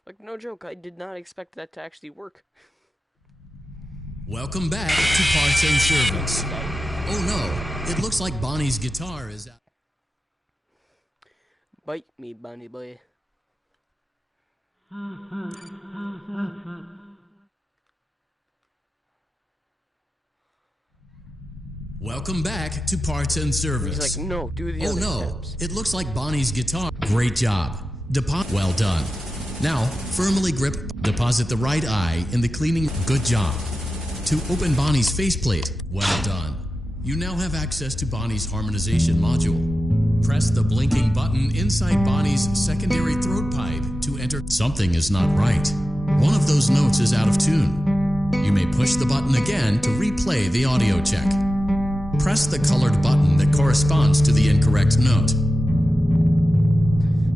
Like, no joke, I did not expect that to actually work. Welcome back to Parts and Service. Oh no, it looks like Bonnie's guitar is out. Bite me, Bonnie boy. Welcome back to Parts and Service. He's like, no, do the other steps. It looks like Bonnie's guitar. Great job. Well done. Now, firmly grip, deposit the right eye in the cleaning. Good job. To open Bonnie's faceplate. Well done. You now have access to Bonnie's harmonization module. Press the blinking button inside Bonnie's secondary throat pipe to enter. Something is not right. One of those notes is out of tune. You may push the button again to replay the audio check. Press the colored button that corresponds to the incorrect note.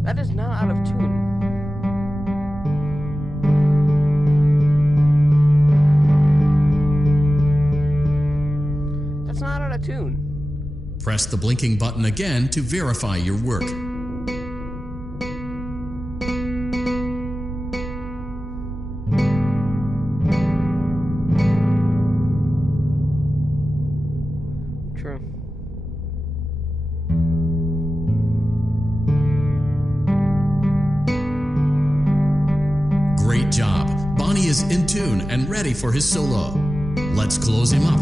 That is not out of tune. That's not out of tune. Press the blinking button again to verify your work. True. Great job. Bonnie is in tune and ready for his solo. Let's close him up.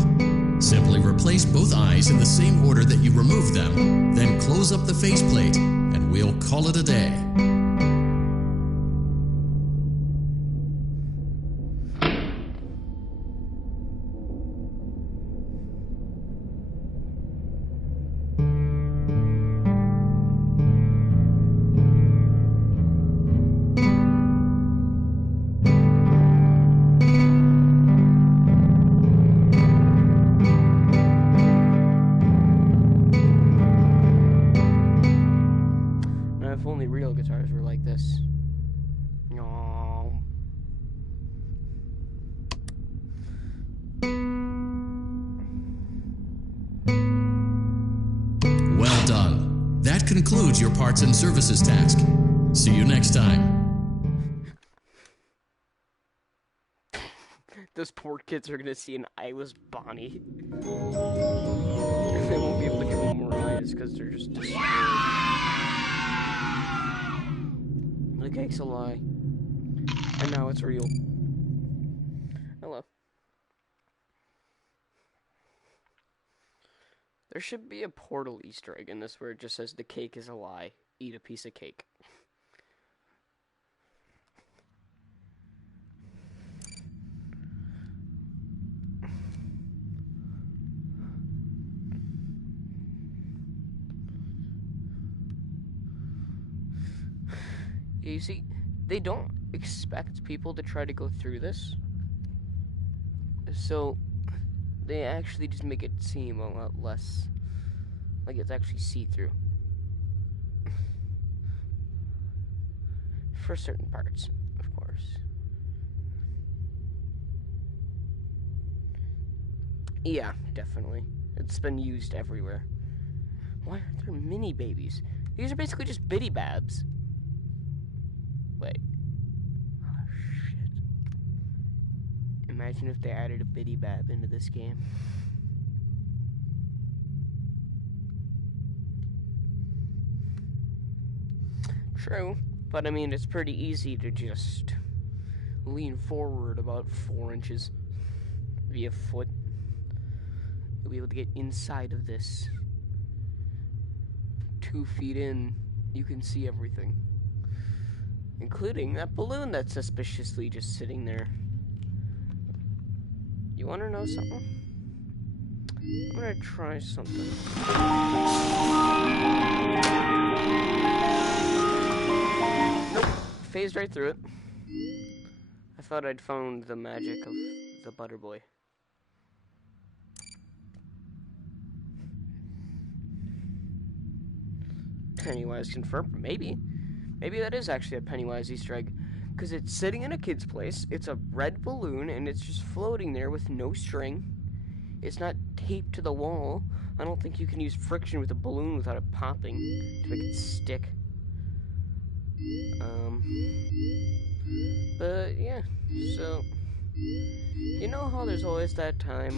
Simply replace both eyes in the same order that you removed them, then close up the faceplate, and we'll call it a day. If only real guitars were like this. No. Well done. That concludes your parts and services task. See you next time. Those poor kids are gonna see an eyeless Bonnie. They won't be able to give them more eyes because they're just destroyed. The cake's a lie. And now it's real. Hello. There should be a Portal Easter egg in this where it just says the cake is a lie. Eat a piece of cake. You see, they don't expect people to try to go through this. So, they actually just make it seem a lot less like it's actually see-through. For certain parts, of course. Yeah, definitely. It's been used everywhere. Why aren't there mini babies? These are basically just bitty babs. Wait. Oh, shit. Imagine if they added a bitty bab into this game. True, but I mean, it's pretty easy to just lean forward about 4 inches via foot. You'll be able to get inside of this. 2 feet in, you can see everything. Including that balloon that's suspiciously just sitting there. You want to know something? I'm gonna try something. Nope, phased right through it. I thought I'd found the magic of the butter boy. Pennywise confirmed, maybe. Maybe that is actually a Pennywise Easter egg. Because it's sitting in a kid's place, it's a red balloon, and it's just floating there with no string. It's not taped to the wall. I don't think you can use friction with a balloon without it popping to make it stick. But yeah, so you know how there's always that time.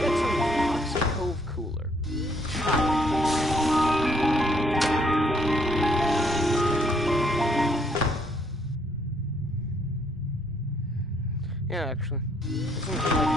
Get some Foxy Cove cooler. Yeah, actually. Isn't it like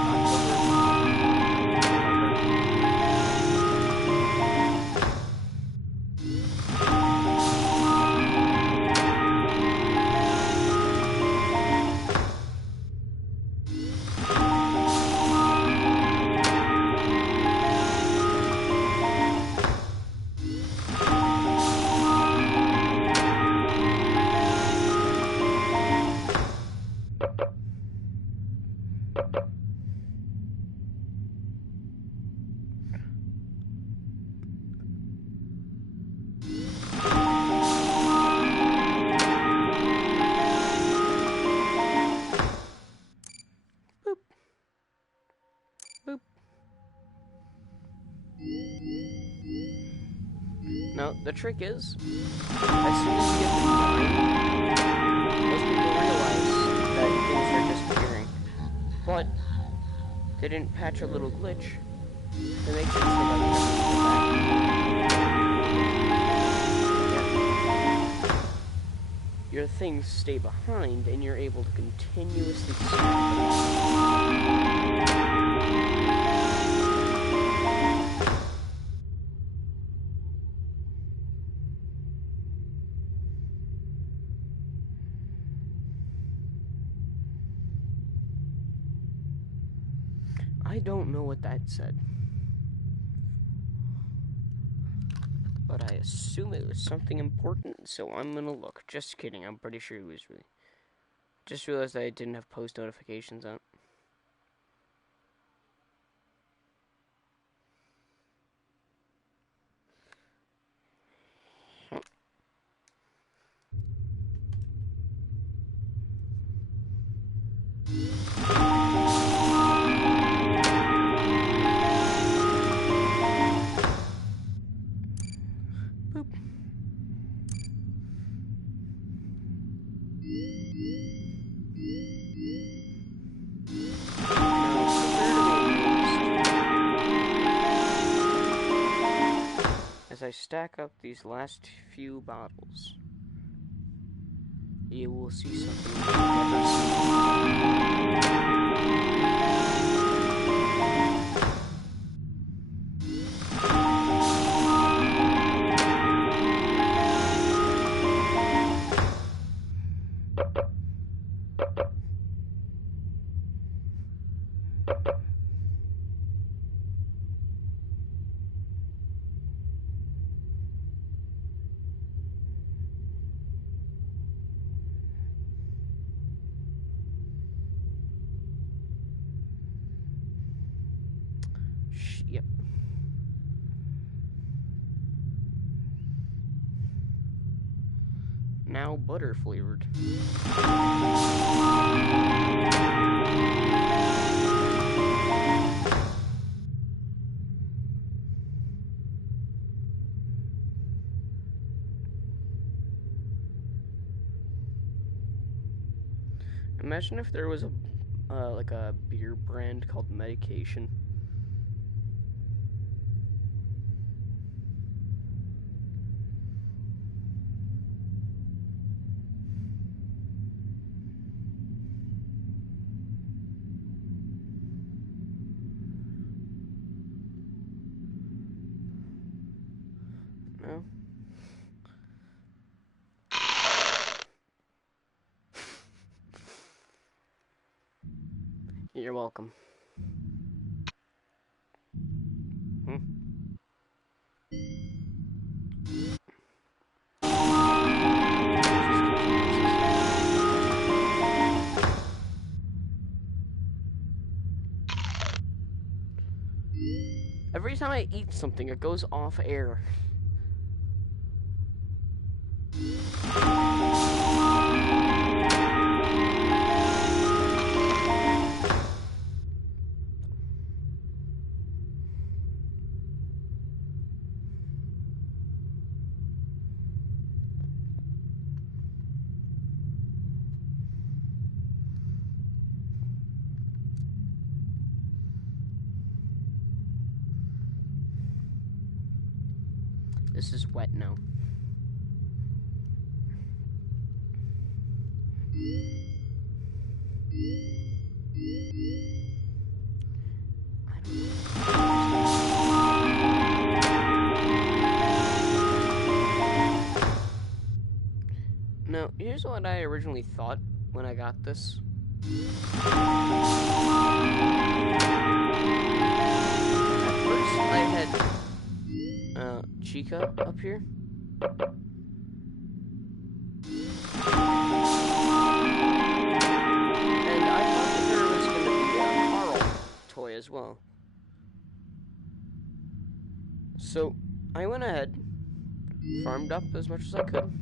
Now, the trick is, as soon as you get to 9, most people realize that things are disappearing. But they didn't patch a little glitch that makes it so that we never come back. Yeah. Your things stay behind, and you're able to continuously stack them up. I don't know what that said, but I assume it was something important, so I'm gonna look. Just kidding, I'm pretty sure it was really. Just realized I didn't have post notifications on. Boop. As I stack up these last few bottles, you will see something you've never seen. Yep. Now butter flavored. Imagine if there was a like a beer brand called Medication. No. You're welcome. Every time I eat something, it goes off air. This is wet now. I don't know. Now, here's what I originally thought when I got this. At first, I had Chica up here. And I thought that there was going to be a Carl toy as well. So, I went ahead, farmed up as much as I could.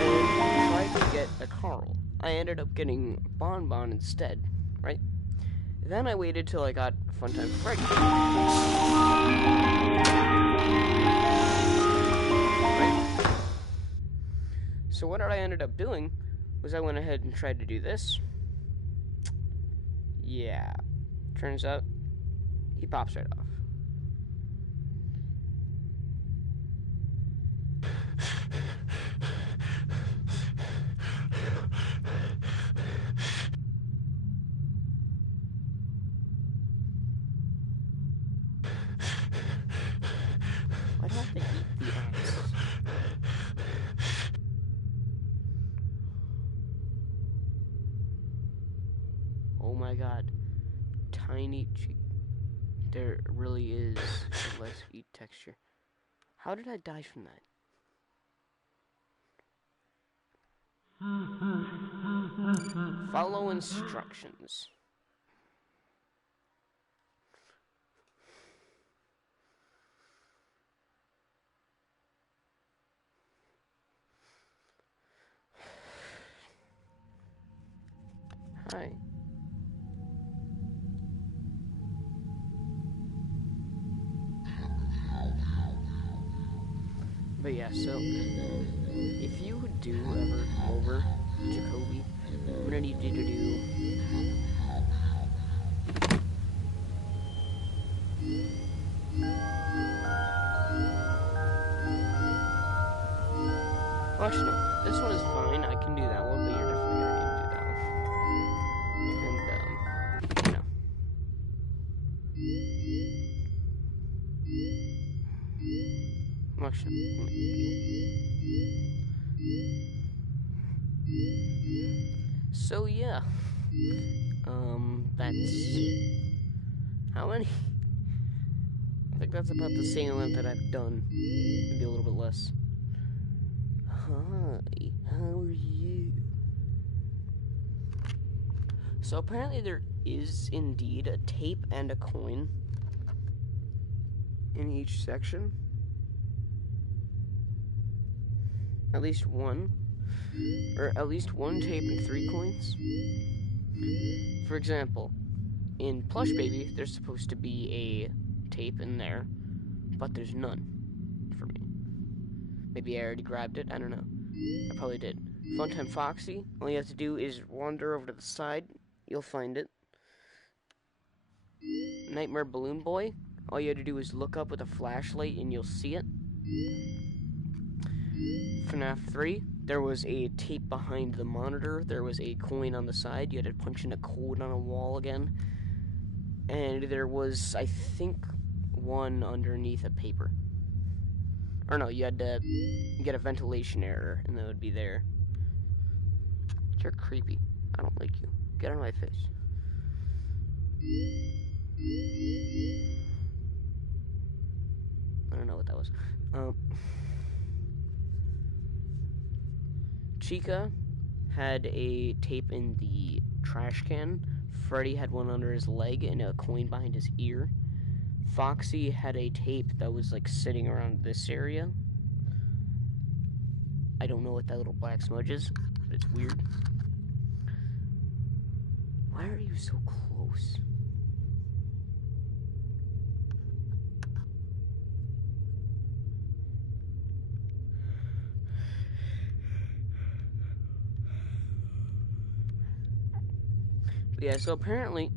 And tried to get a Carl. I ended up getting Bonbon instead, right? Then I waited till I got Funtime Freddy. Right? So what I ended up doing was I went ahead and tried to do this. Yeah. Turns out he pops right off. Why do I have to eat the axe? Oh my god. Tiny cheek. There really is a less eat texture. How did I die from that? Follow instructions. Hi. But yeah, so if you do ever come over Jacoby, I'm gonna need you to do well, actually, no. This one is fine. I can do that one, but you're definitely gonna need to do that one. And, well, actually, so yeah. That's how many? I think that's about the same amount that I've done. Maybe a little bit less. Hi, how are you? So apparently there is indeed a tape and a coin in each section. At least one. Or at least one tape and 3 coins. For example, in Plush Baby, there's supposed to be a tape in there, but there's none for me. Maybe I already grabbed it, I don't know. I probably did. Funtime Foxy, all you have to do is wander over to the side, you'll find it. Nightmare Balloon Boy, all you have to do is look up with a flashlight and you'll see it. FNAF 3, there was a tape behind the monitor, there was a coin on the side, you had to punch in a code on a wall again. And there was, I think, one underneath a paper. Or no, you had to get a ventilation error, and that would be there. You're creepy. I don't like you. Get out of my face. I don't know what that was. Chica had a tape in the trash can. Freddy had one under his leg and a coin behind his ear. Foxy had a tape that was like sitting around this area. I don't know what that little black smudge is, but it's weird. Why are you so close? But yeah, so apparently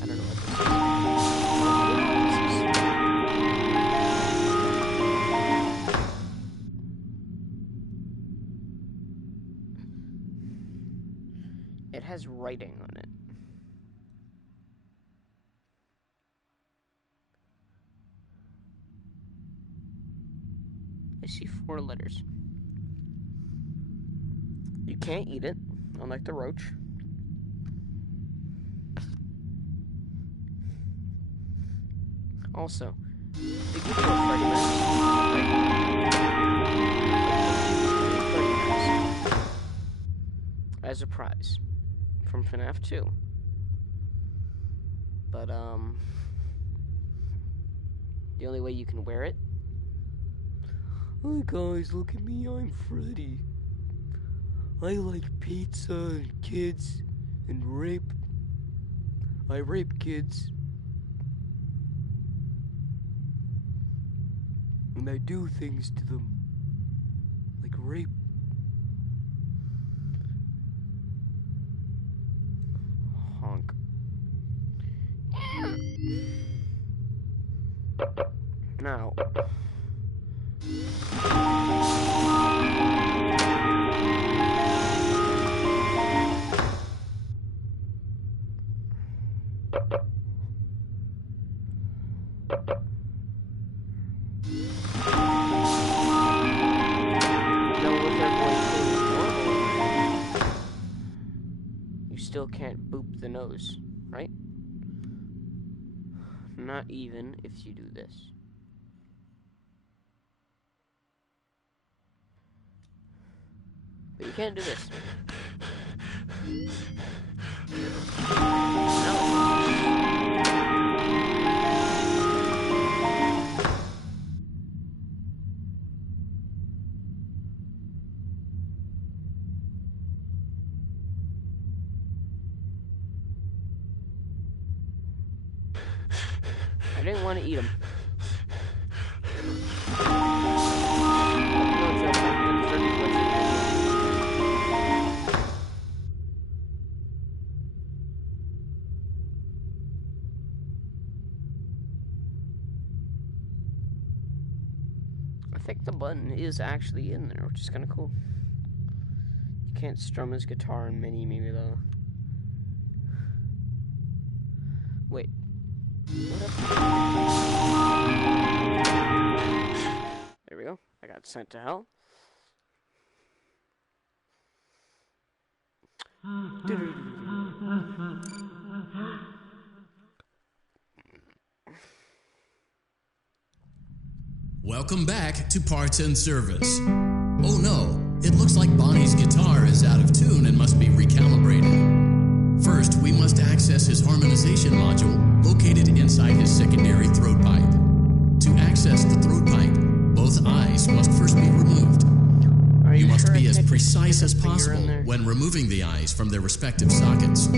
I don't know what this is. It has writing on it. I see 4 letters. You can't eat it, unlike the roach. Also, they give you a Freddy mask as a prize from FNAF 2. But, the only way you can wear it. Hi guys, look at me, I'm Freddy. I like pizza and kids and rape. I rape kids. And I do things to them. Like rape. Honk. Now. Still can't boop the nose, right? Not even if you do this. But you can't do this. I didn't want to eat them. I think the button is actually in there, which is kind of cool. You can't strum his guitar in Mini Me though. Wait. There we go. I got sent to hell. Welcome back to Parts and Service. Oh no, it looks like Bonnie's guitar is out of tune and must be recalibrated. First, we must access his harmonization module located inside his secondary throat pipe. To access the throat pipe, both eyes must first be removed. You must be as precise as possible when removing the eyes from their respective sockets.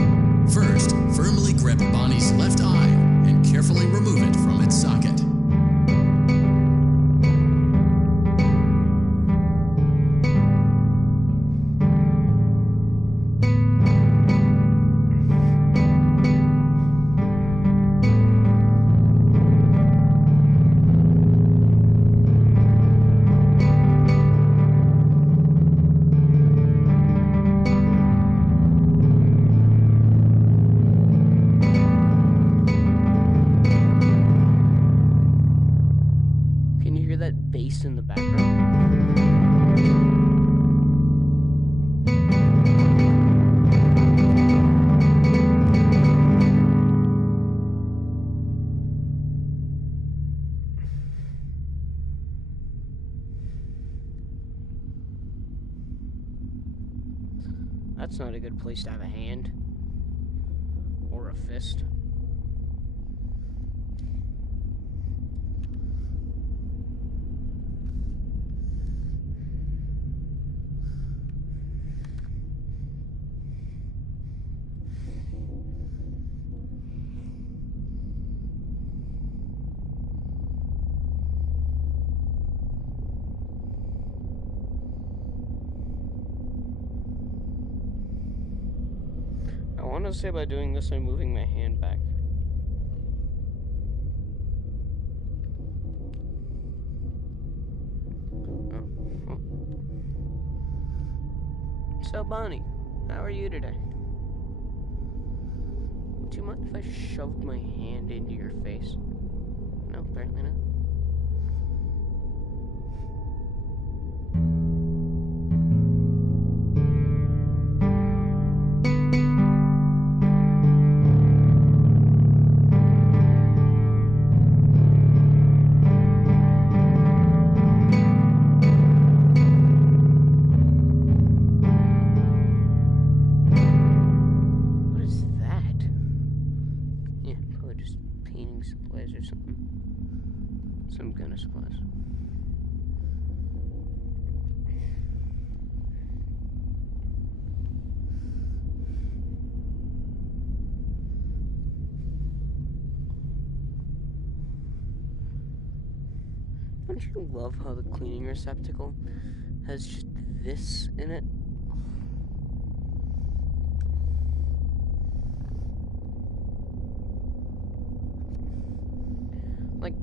First, firmly grip Bonnie's left eye and carefully remove it from its socket. Bass in the background. That's not a good place to have a hand or a fist. I want to say by doing this, I'm moving my hand back. Oh. So, Bonnie, how are you today? Would you mind if I shoved my hand into your face? No, apparently not. Supplies or something. Don't you love how the cleaning receptacle has just this in it? Like,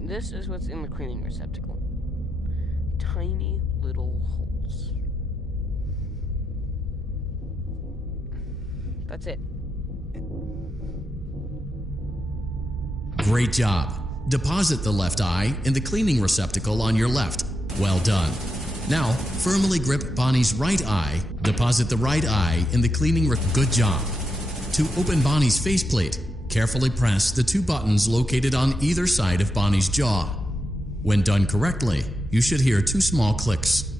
this is what's in the cleaning receptacle. Tiny little holes. That's it. Great job. Deposit the left eye in the cleaning receptacle on your left. Well done. Now, firmly grip Bonnie's right eye. Deposit the right eye in the cleaning Good job. To open Bonnie's faceplate, carefully press the 2 buttons located on either side of Bonnie's jaw. When done correctly, you should hear 2 small clicks.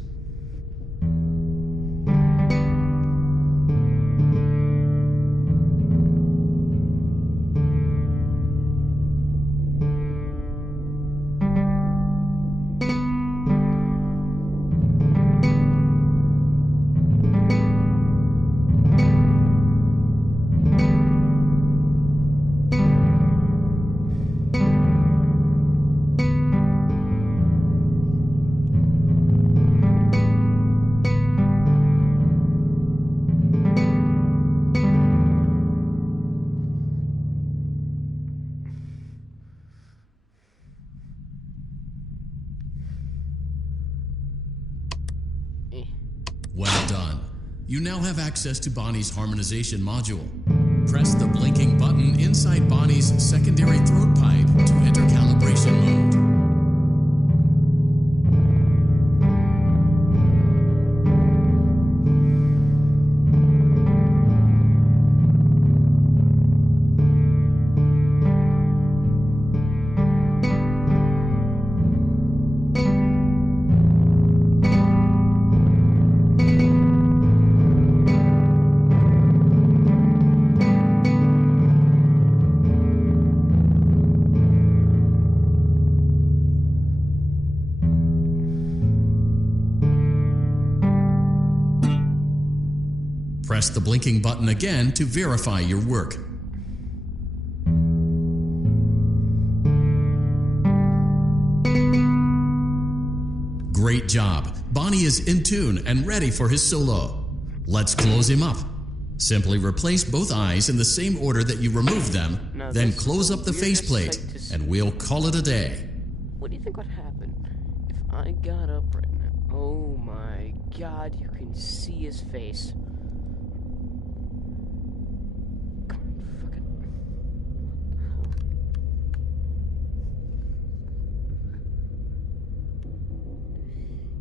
Well done. You now have access to Bonnie's harmonization module. Press the blinking button inside Bonnie's secondary throat pipe to enter calibration mode. Press the blinking button again to verify your work. Great job. Bonnie is in tune and ready for his solo. Let's close him up. Simply replace both eyes in the same order that you removed them, Now then this is close the up the weirdest faceplate, sight to see. and we'll call it a day. What do you think would happen if I got up right now? Oh my god, you can see his face. Come on, fuck it.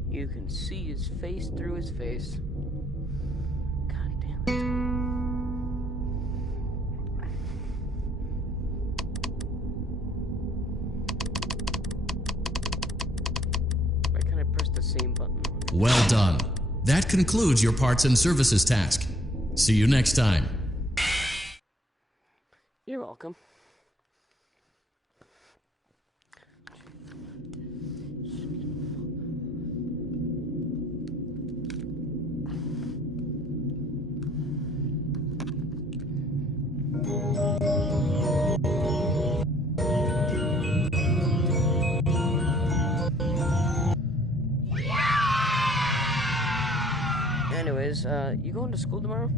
You can see his face through his face. God damn it. Why can't I press the same button? Well done. That concludes your parts and services task. See you next time. You're welcome. Anyways, you going to school tomorrow?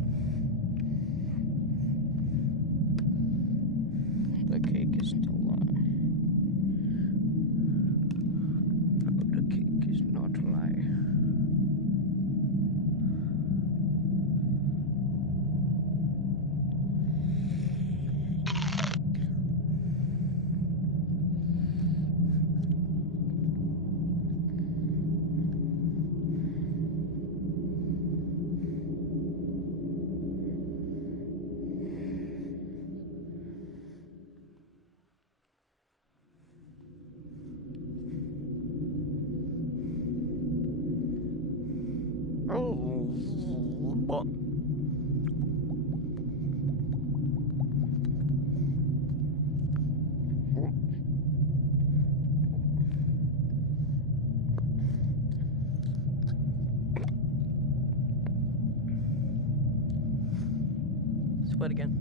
The cake is not a lie. Oh, the cake is not a lie. Oh, sweat again.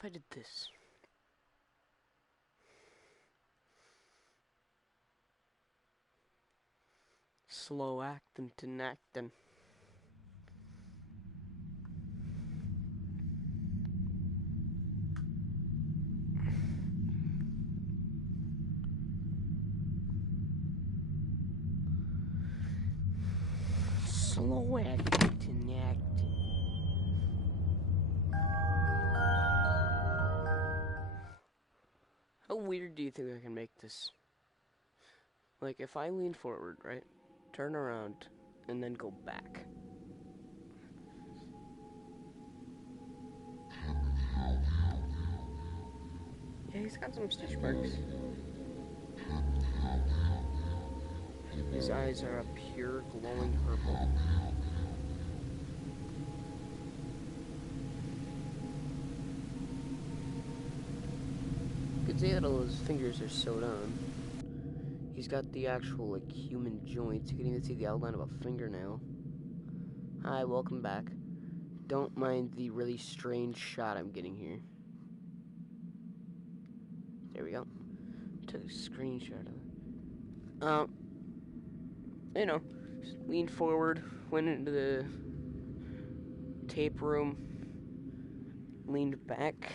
if I did this? Slow acting to acting. Slow acting to acting. How weird do you think I can make this? Like, if I lean forward, right? Turn around, and then go back. Yeah, he's got some stitch marks. His eyes are a pure glowing purple. You could see that all his fingers are sewed on. He's got the actual, like, human joints. You can even see the outline of a fingernail. Hi, welcome back. Don't mind the really strange shot I'm getting here. There we go. Took a screenshot of it. You know, just leaned forward, went into the tape room, leaned back,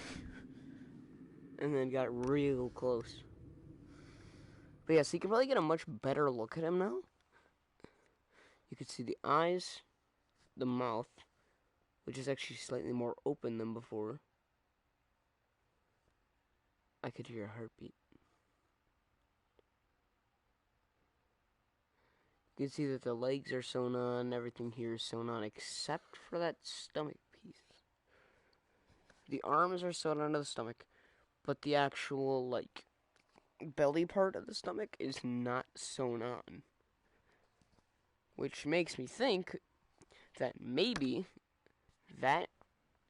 and then got real close. But yeah, so you can probably get a much better look at him now. You can see the eyes, the mouth, which is actually slightly more open than before. I could hear a heartbeat. You can see that the legs are sewn on, everything here is sewn on except for that stomach piece. The arms are sewn onto the stomach, but the actual, like, belly part of the stomach is not sewn on. Which makes me think that maybe that,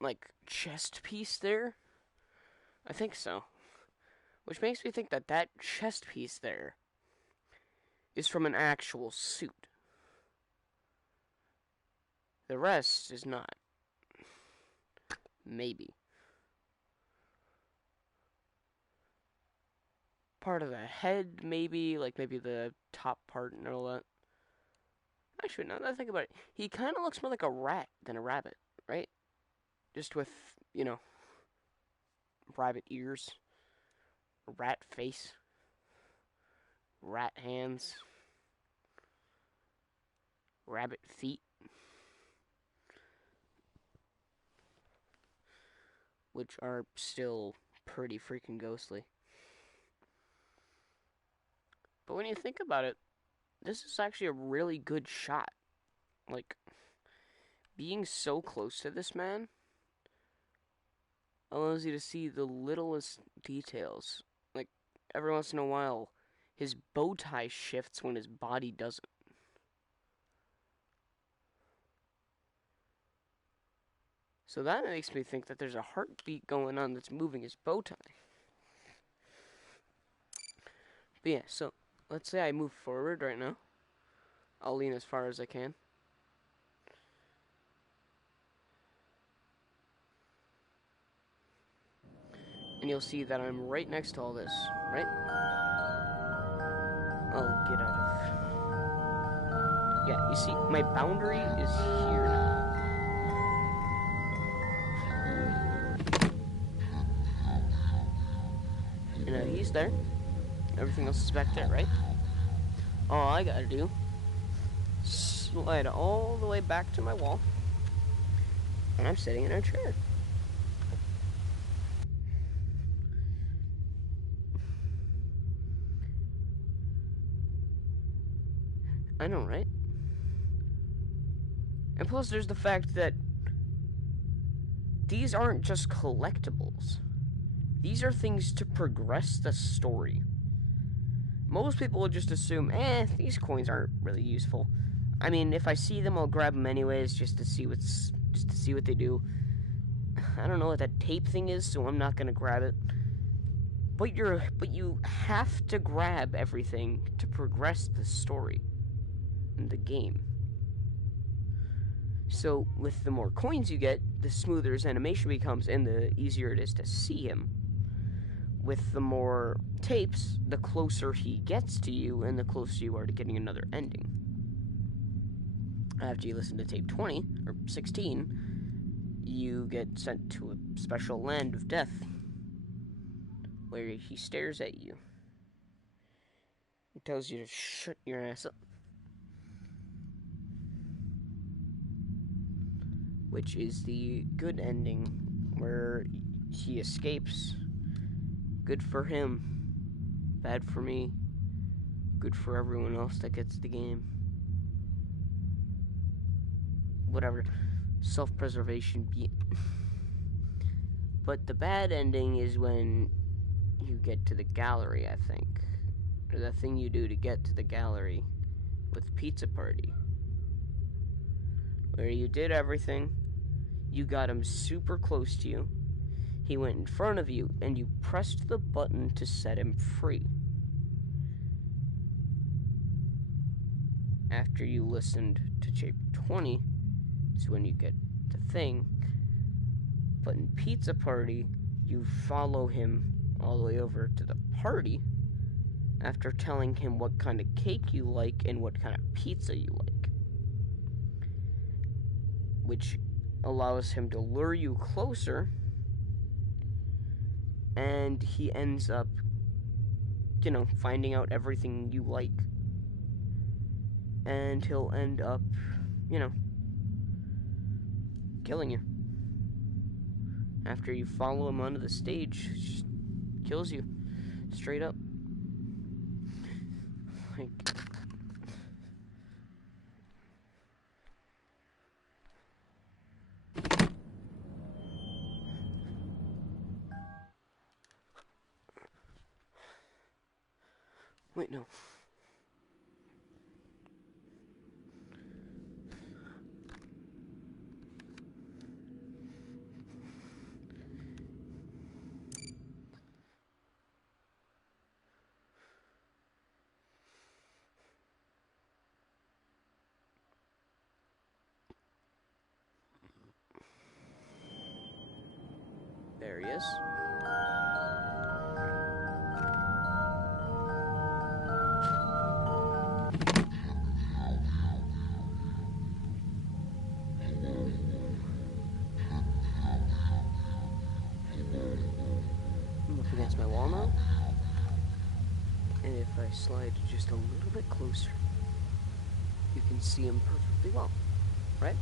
like, chest piece there, I think so. Which makes me think that that chest piece there is from an actual suit. The rest is not. Maybe. Part of the head, maybe, like maybe the top part and all that. Actually, now that I think about it, he kind of looks more like a rat than a rabbit, right? Just with, you know, rabbit ears, rat face, rat hands, rabbit feet. Which are still pretty freaking ghostly. But when you think about it, this is actually a really good shot. Like, being so close to this man allows you to see the littlest details. Like, every once in a while, his bow tie shifts when his body doesn't. So that makes me think that there's a heartbeat going on that's moving his bow tie. But yeah, so let's say I move forward right now. I'll lean as far as I can. And you'll see that I'm right next to all this, right? I'll get out of... Yeah, you see, my boundary is here now. And now he's there. Everything else is back there, right? All I gotta do, slide all the way back to my wall. And I'm sitting in a chair. I know, right? And plus there's the fact that these aren't just collectibles. These are things to progress the story. Most people would just assume, these coins aren't really useful. I mean, if I see them, I'll grab them anyways, just to see what they do. I don't know what that tape thing is, so I'm not gonna grab it. But you have to grab everything to progress the story in the game. So with the more coins you get, the smoother his animation becomes and the easier it is to see him. With the more tapes, the closer he gets to you and the closer you are to getting another ending. After you listen to tape 20, or 16, you get sent to a special land of death, where he stares at you. He tells you to shut your ass up. Which is the good ending, where he escapes. Good for him. Bad for me. Good for everyone else that gets the game. Whatever. Self-preservation be. But the bad ending is when you get to the gallery, I think. Or the thing you do to get to the gallery with Pizza Party. Where you did everything. You got him super close to you. He went in front of you, and you pressed the button to set him free. After you listened to tape 20, is when you get the thing. But in Pizza Party, you follow him all the way over to the party after telling him what kind of cake you like and what kind of pizza you like. Which allows him to lure you closer, and he ends up, finding out everything you like. And he'll end up, killing you. After you follow him onto the stage, he just kills you. Straight up. Like... Wait, no. There he is. I'm up against my wall now. And if I slide just a little bit closer, you can see him perfectly well, right?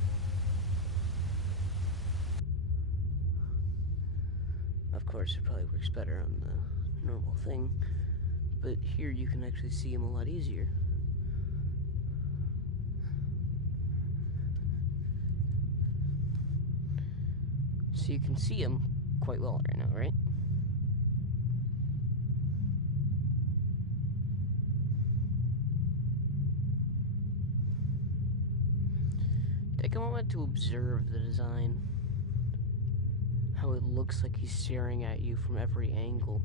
Of course, it probably works better on the normal thing, but here you can actually see him a lot easier. So you can see him quite well right now, right? Take a moment to observe the design. How it looks like he's staring at you from every angle.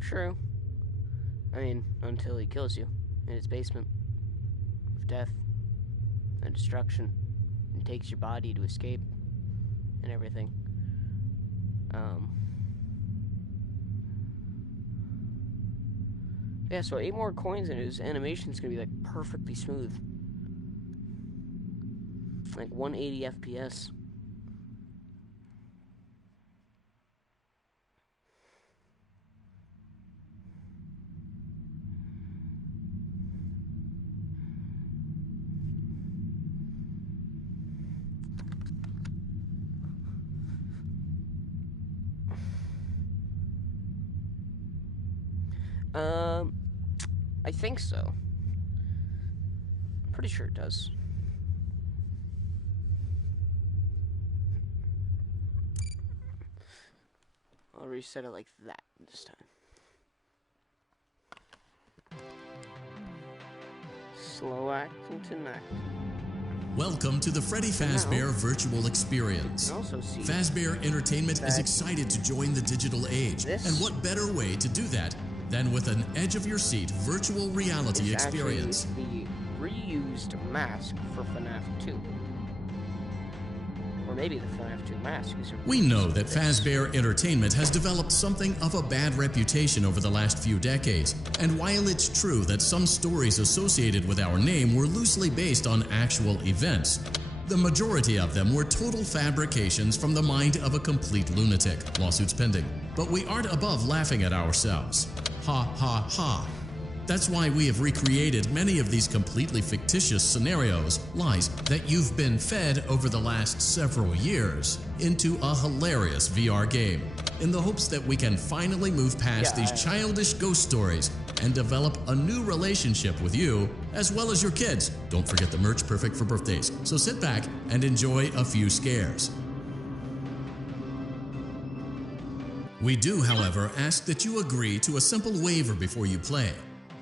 True. I mean, until he kills you in his basement of death and destruction and takes your body to escape and everything. Yeah, so 8 more coins and his animation's gonna be like perfectly smooth. Like 180 FPS. I think so. I'm pretty sure it does. I'll reset it like that this time. Slow acting tonight. Welcome to the Freddy Fazbear Virtual Experience. Fazbear Entertainment is excited to join the digital age. And what better way to do that than with an edge-of-your-seat virtual reality experience? The reused mask for FNAF 2. Or maybe the FNAF 2 mask is a We know that reused thing. Fazbear Entertainment has developed something of a bad reputation over the last few decades. And while it's true that some stories associated with our name were loosely based on actual events, the majority of them were total fabrications from the mind of a complete lunatic. Lawsuits pending. But we aren't above laughing at ourselves. Ha ha ha. That's why we have recreated many of these completely fictitious scenarios, lies that you've been fed over the last several years, into a hilarious VR game, in the hopes that we can finally move past these childish ghost stories and develop a new relationship with you, as well as your kids. Don't forget the merch, perfect for birthdays. So sit back and enjoy a few scares. We do, however, ask that you agree to a simple waiver before you play.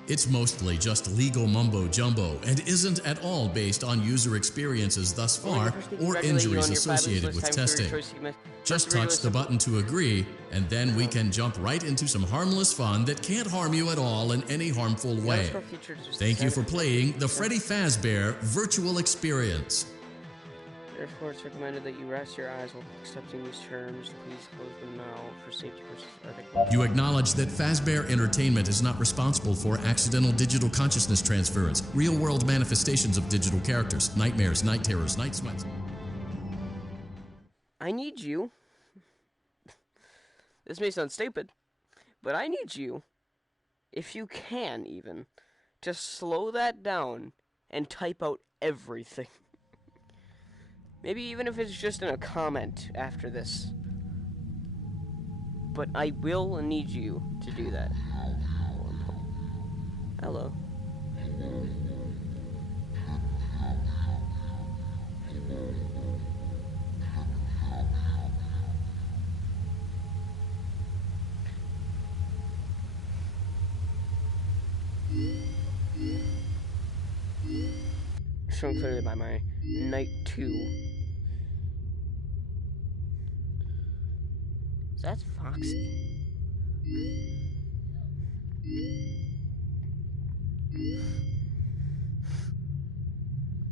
It's mostly just legal mumbo-jumbo and isn't at all based on user experiences thus far or injuries associated with testing. Just touch the button to agree, and then we can jump right into some harmless fun that can't harm you at all in any harmful way. Thank you for playing the Freddy Fazbear Virtual Experience. Therefore, it's recommended that you rest your eyes while accepting these terms. Please close them now for safety purposes. You acknowledge that Fazbear Entertainment is not responsible for accidental digital consciousness transference, real-world manifestations of digital characters, nightmares, night terrors, night sweats. I need you. This may sound stupid, but I need you, if you can even, to slow that down and type out everything. Maybe even if it's just in a comment after this. But I will need you to do that. Hello. Shown clearly by my Night 2. That's Foxy.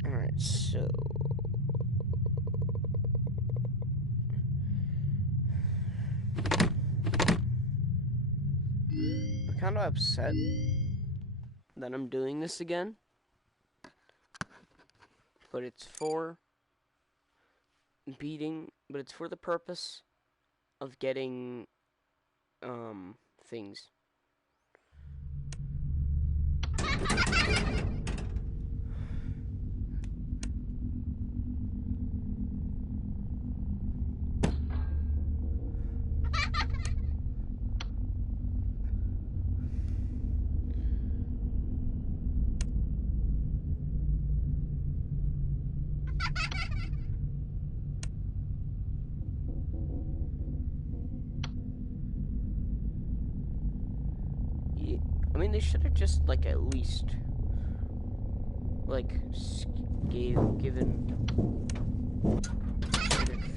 Alright, so... I'm kind of upset that I'm doing this again. But it's for beating, but it's for the purpose of getting, things. I mean, they should have just, like, at least, like, given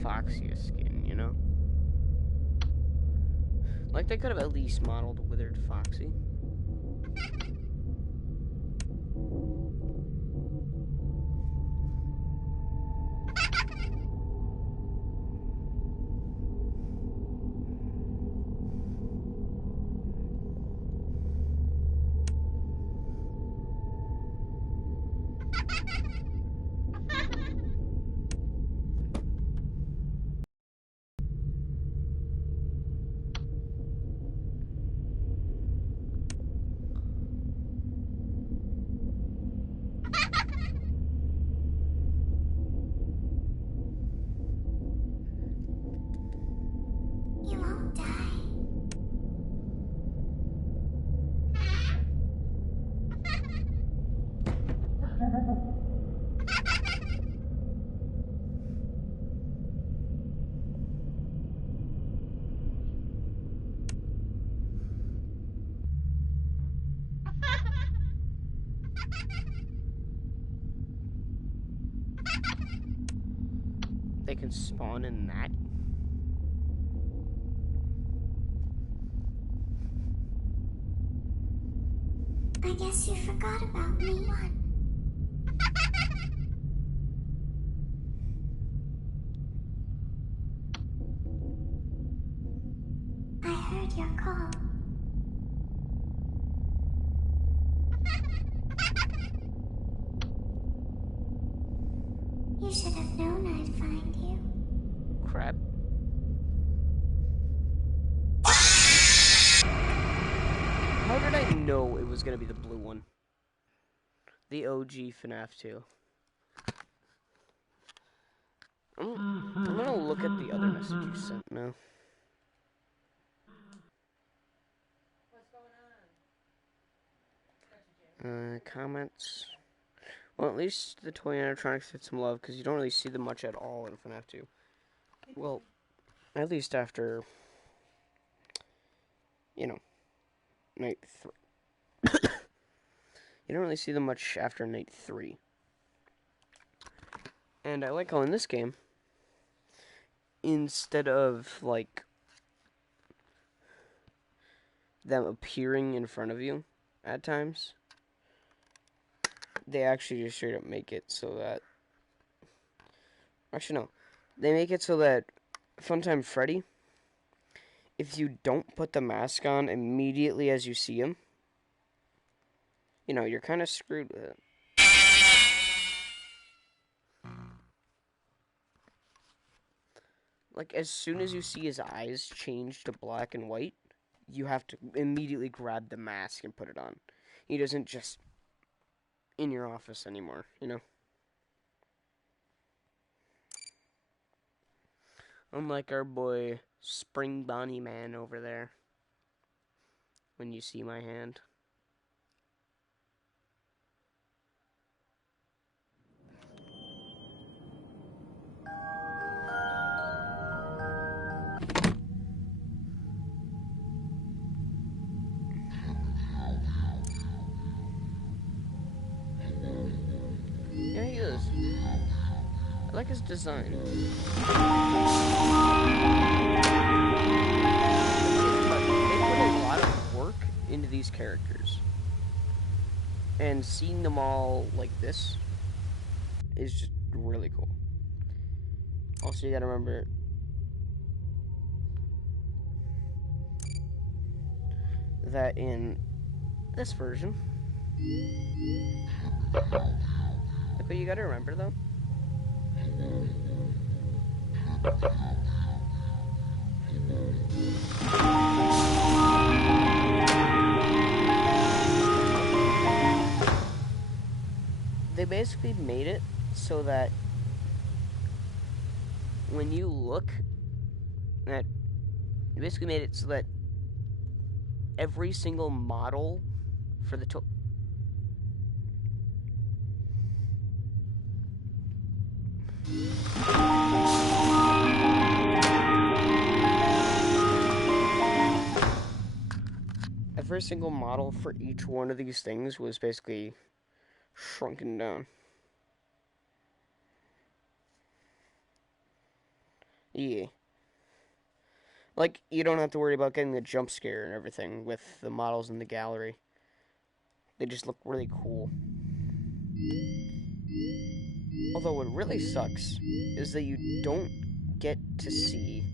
Foxy a skin, you know? Like, they could have at least modeled Withered Foxy. You won't die. They can spawn in that. I guess you forgot about me. One. I heard your call. You should have known I'd find you. Crap. How did I know it was gonna be the blue one? The OG FNAF 2. I'm gonna look at the other message you sent now. Comments. Well, at least the toy animatronics get some love, because you don't really see them much at all in FNAF 2. Well, at least after, you know, night 3. You don't really see them much after night 3. And I like how in this game, instead of, like, them appearing in front of you at times, they actually just straight up make it so that... Actually, no. They make it so that Funtime Freddy, if you don't put the mask on immediately as you see him, you know, you're kind of screwed with it. Like, as soon as you see his eyes change to black and white, you have to immediately grab the mask and put it on. He doesn't just in your office anymore, you know? Unlike our boy Spring Bonnie Man over there. When you see my hand. Yeah, he is. I like his design. They put a lot of work into these characters. And seeing them all like this is just really cool. Also, you gotta remember that in this version, like what you gotta remember though, they basically made it so that when you look at, they basically made it so that every single model for the every single model for each one of these things was basically shrunken down. Yeah. Like, you don't have to worry about getting the jump scare and everything with the models in the gallery. They just look really cool. Although what really sucks is that you don't get to see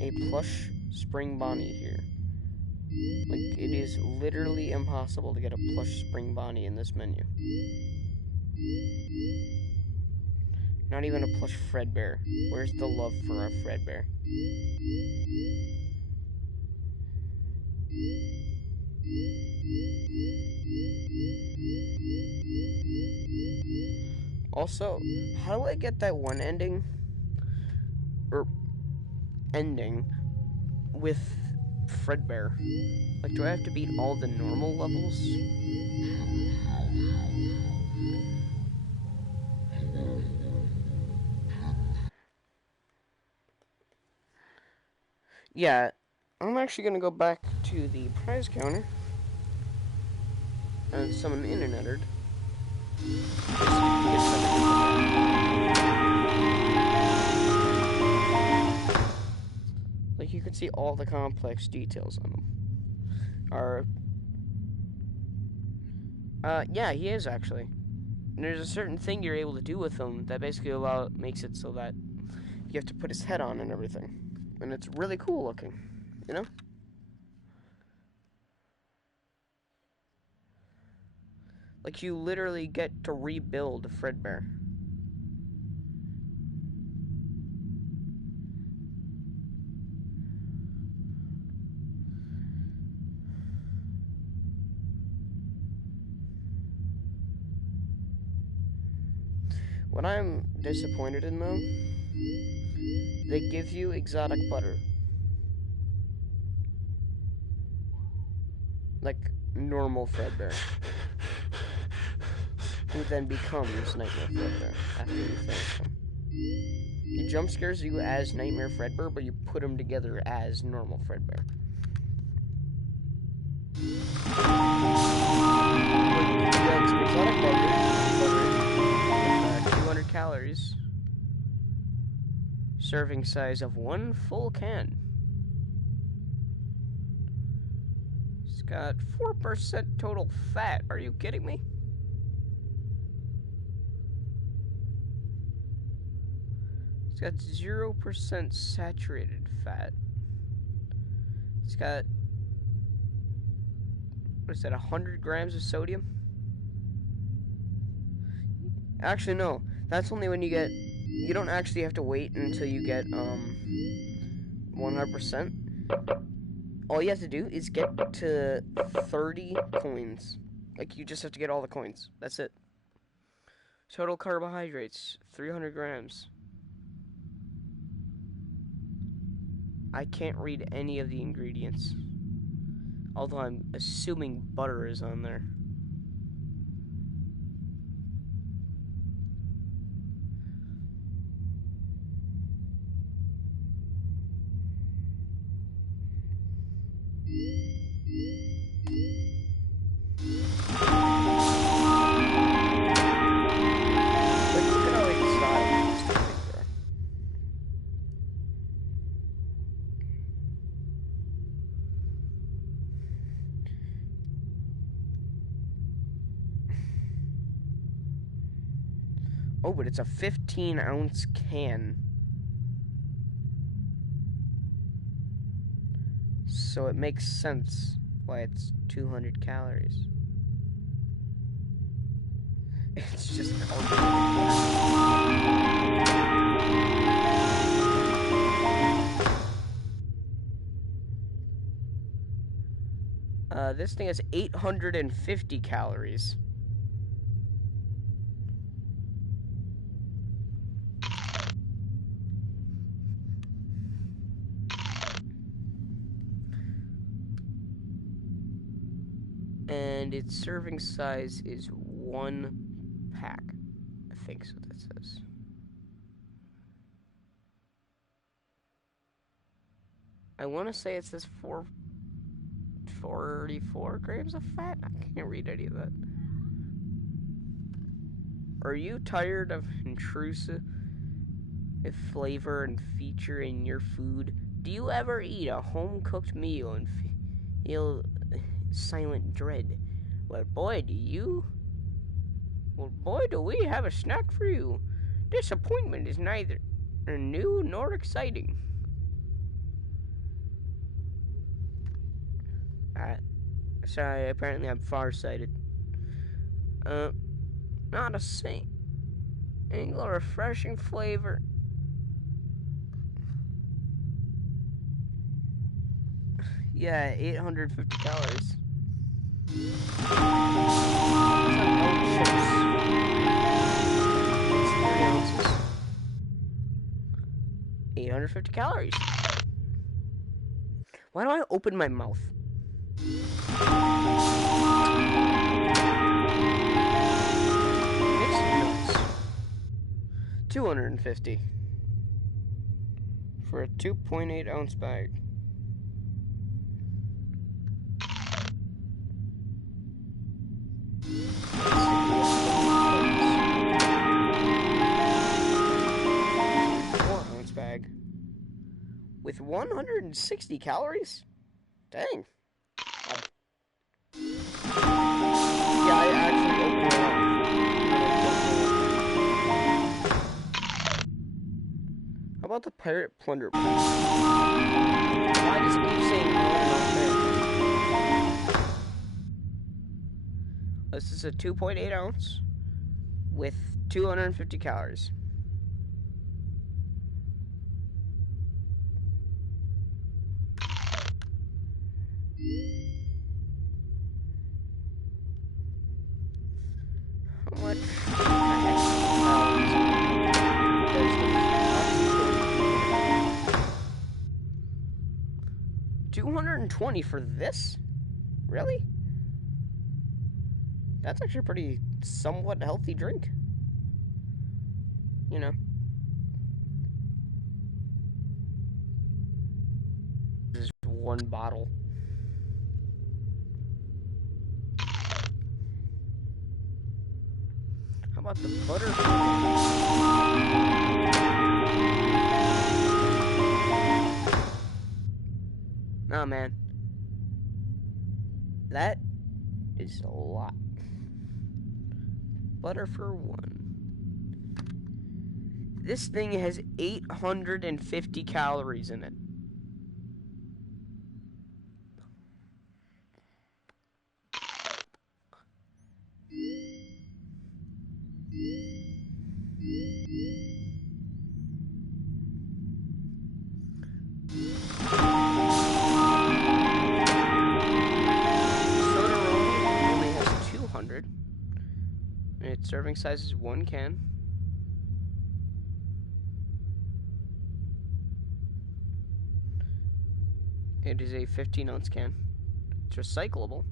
a plush Spring Bonnie here. Like, it is literally impossible to get a plush Spring Bonnie in this menu. Not even a plush Fredbear. Where's the love for our Fredbear? Also, how do I get that one ending? Or ending with Fredbear? Like, do I have to beat all the normal levels? Yeah, I'm actually gonna go back to the prize counter and summon Internetard. Like, you can see all the complex details on them. Yeah, he is actually. And there's a certain thing you're able to do with him that basically makes it so that you have to put his head on and everything. And it's really cool looking. You know? Like, you literally get to rebuild Fredbear. What I'm disappointed in, though, they give you exotic butter. Like normal Fredbear. Who then becomes Nightmare Fredbear after you finish him. He jump scares you as Nightmare Fredbear, but you put him together as normal Fredbear. Exotic butter, 200 calories. Serving size of 1 full can. It's got 4% total fat. Are you kidding me? It's got 0% saturated fat. It's got, what is that, 100 grams of sodium? Actually, no. That's only when you get, you don't actually have to wait until you get 100%. All you have to do is get to 30 coins. Like, you just have to get all the coins. That's it. Total carbohydrates, 300 grams. I can't read any of the ingredients. Although I'm assuming butter is on there. Oh, but it's a 15-ounce can. So it makes sense why it's 200 calories. It's just this thing has 850 calories. And its serving size is 1 pack. I think so, that says. I want to say it says 44 grams of fat. I can't read any of that. Are you tired of intrusive flavor and feature in your food? Do you ever eat a home-cooked meal and feel silent dread? Well, boy, do you. Well, boy, do we have a snack for you. Disappointment is neither new nor exciting. Sorry, apparently I'm farsighted. Not a single refreshing flavor. Yeah, 850 calories. 850 calories. Why do I open my mouth? 250 for a 2.8 ounce bag. Bag with 160 calories. Dang. Yeah, I actually opened it up. How about the pirate plunder? Why does it keep saying this is a 2.8 ounce with 250 calories. How much? 220 for this? Really? That's actually a pretty somewhat healthy drink. You know. This is one bottle. How about the butter? Oh man. That is a lot. Butter for one. This thing has 850 calories in it. Only has 200. And its serving size is 1 can. It is a 15-ounce can. It's recyclable.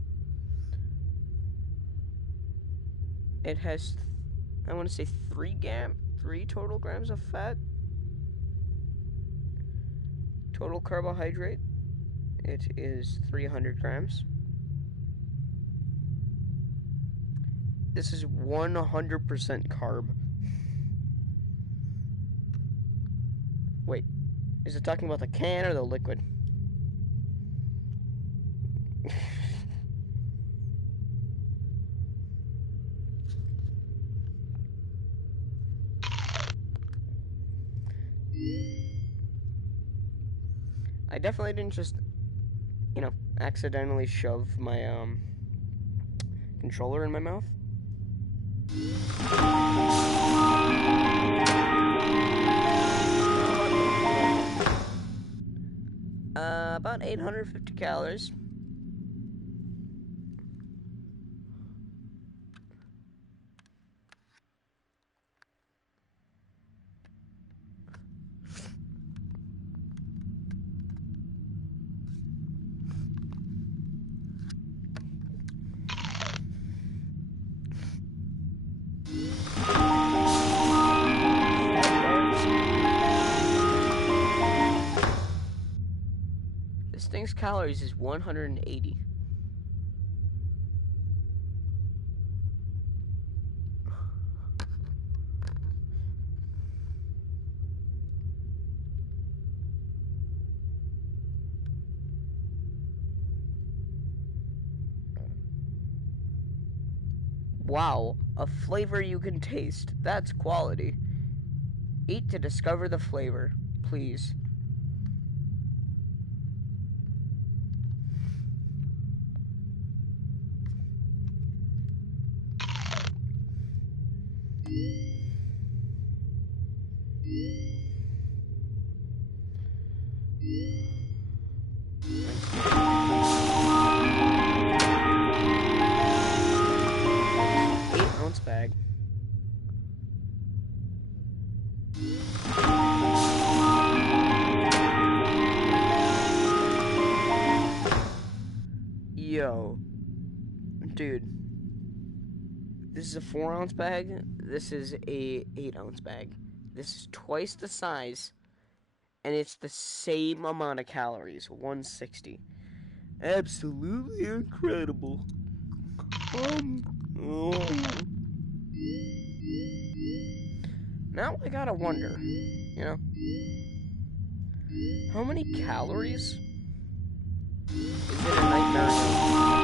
It has, I want to say 3 total grams of fat. Total carbohydrate, it is 300 grams. This is 100% carb. Wait, is it talking about the can or the liquid? I definitely didn't just, accidentally shove my, controller in my mouth. About 850 calories. This thing's calories is 180. Wow, a flavor you can taste. That's quality. Eat to discover the flavor, please. Bag. Yo, dude, this is a 4-ounce bag. This is a 8-ounce bag. This is twice the size, and it's the same amount of calories, 160. Absolutely incredible. Now I gotta wonder, how many calories is it a nightmare?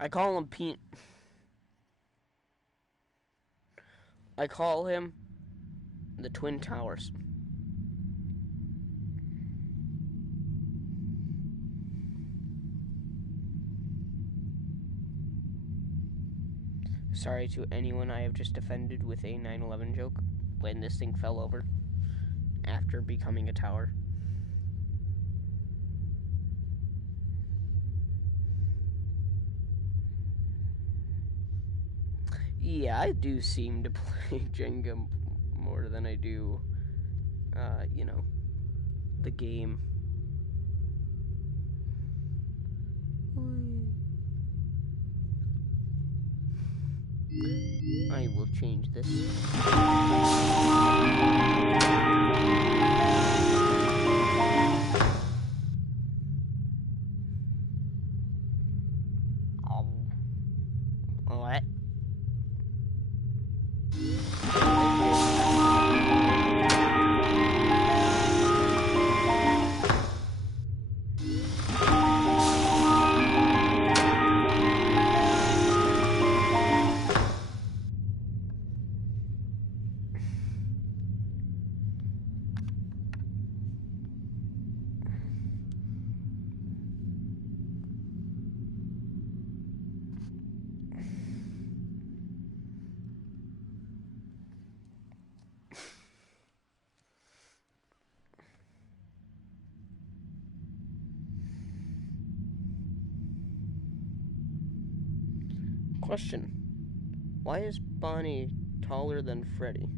I call him Pete. I call him the Twin Towers. Sorry to anyone I have just offended with a 9/11 joke when this thing fell over after becoming a tower. Yeah, I do seem to play Jenga more than I do, you know, the game. I will change this. What? Question. Why is Bonnie taller than Freddy?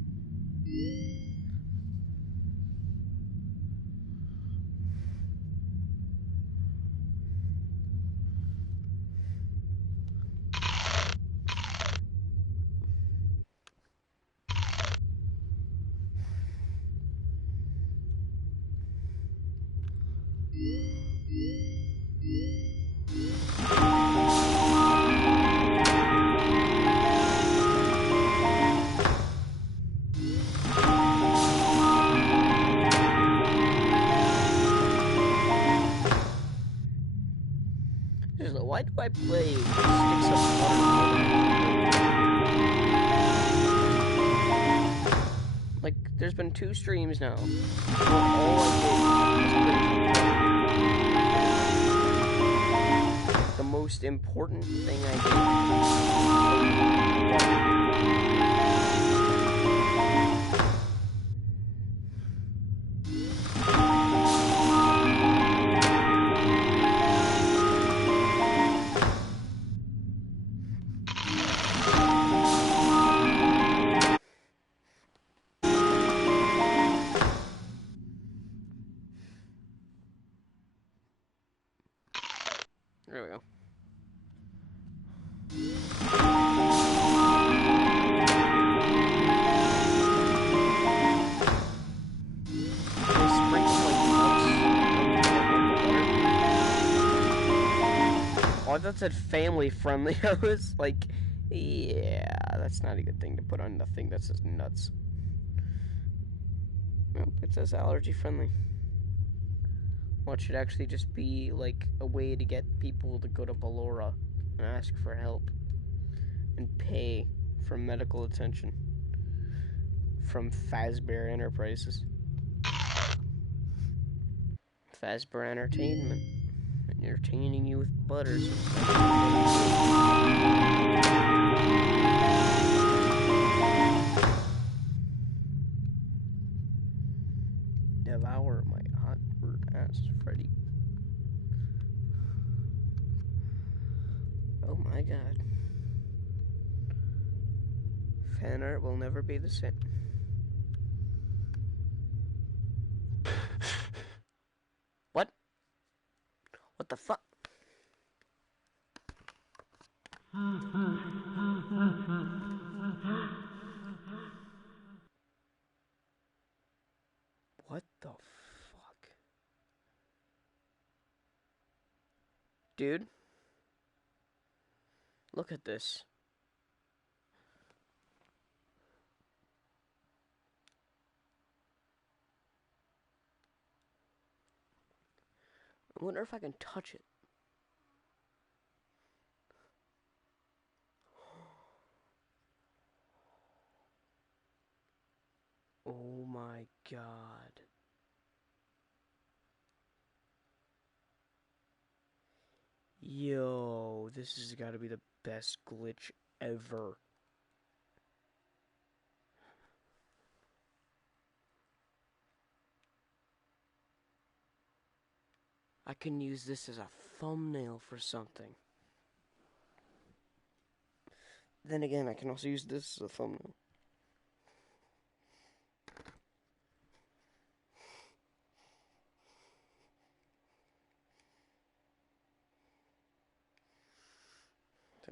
Why do I play Sticks of Water? Like, there's been 2 streams now. Well, all I did was the most important thing I There we go. Oh, I thought it said family friendly. I was like, yeah, that's not a good thing to put on the thing that says nuts. Nope, it says allergy friendly. Well, it should actually just be like a way to get people to go to Ballora and ask for help and pay for medical attention from Fazbear Enterprises. Fazbear Entertainment. Entertaining you with butters. Devour my hot ass, Freddy. Oh my god. Fan art will never be the same. What? What the fuck? What the fuck? Dude? Look at this. I wonder if I can touch it. god. Yo, this has got to be the best glitch ever. I can use this as a thumbnail for something. Then again, I can also use this as a thumbnail.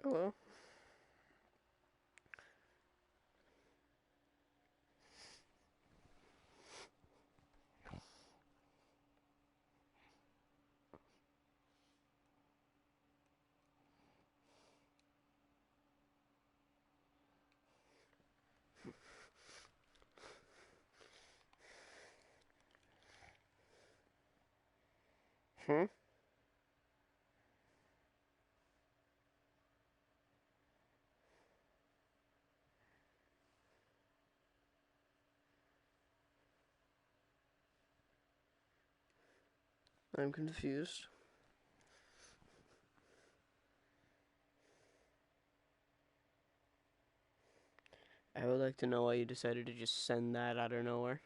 Hello? Hmm? I'm confused. I would like to know why you decided to just send that out of nowhere.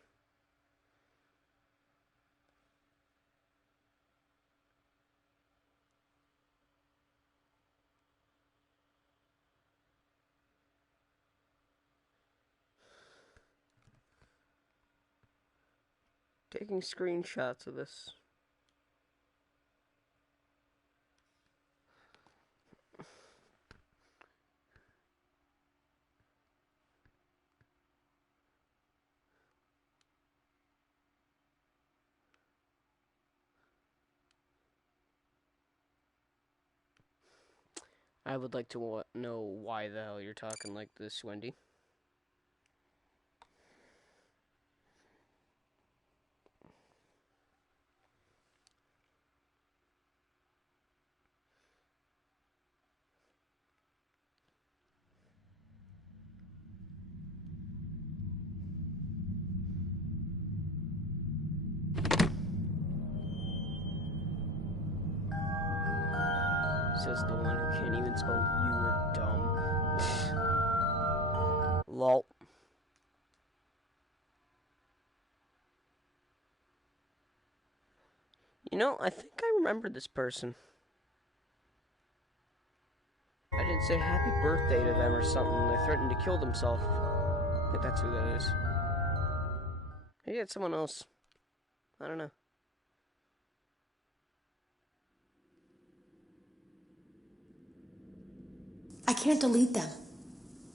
Taking screenshots of this. I would like to know why the hell you're talking like this, Wendy. Says the one who can't even spell you or dumb. Lol. You know, I think I remember this person. I didn't say happy birthday to them or something. They threatened to kill themselves. I think that's who that is. Maybe it's someone else. I don't know. I can't delete them.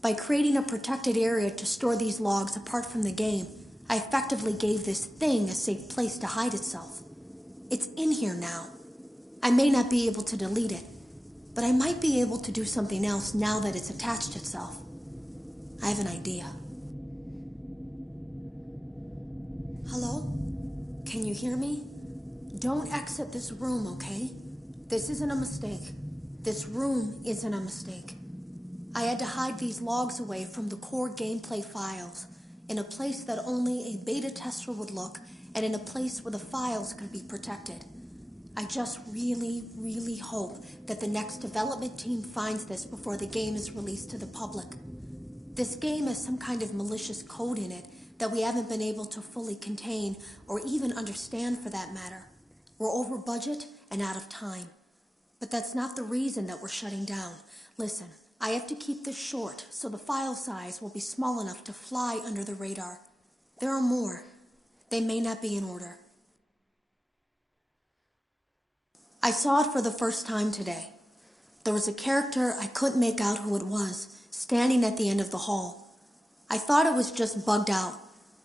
By creating a protected area to store these logs apart from the game, I effectively gave this thing a safe place to hide itself. It's in here now. I may not be able to delete it, but I might be able to do something else now that it's attached itself. I have an idea. Hello? Can you hear me? Don't exit this room, okay? This isn't a mistake. This room isn't a mistake. I had to hide these logs away from the core gameplay files, in a place that only a beta tester would look, and in a place where the files could be protected. I just really, really hope that the next development team finds this before the game is released to the public. This game has some kind of malicious code in it that we haven't been able to fully contain or even understand, for that matter. We're over budget and out of time. But that's not the reason that we're shutting down. Listen, I have to keep this short so the file size will be small enough to fly under the radar. There are more. They may not be in order. I saw it for the first time today. There was a character I couldn't make out who it was, standing at the end of the hall. I thought it was just bugged out,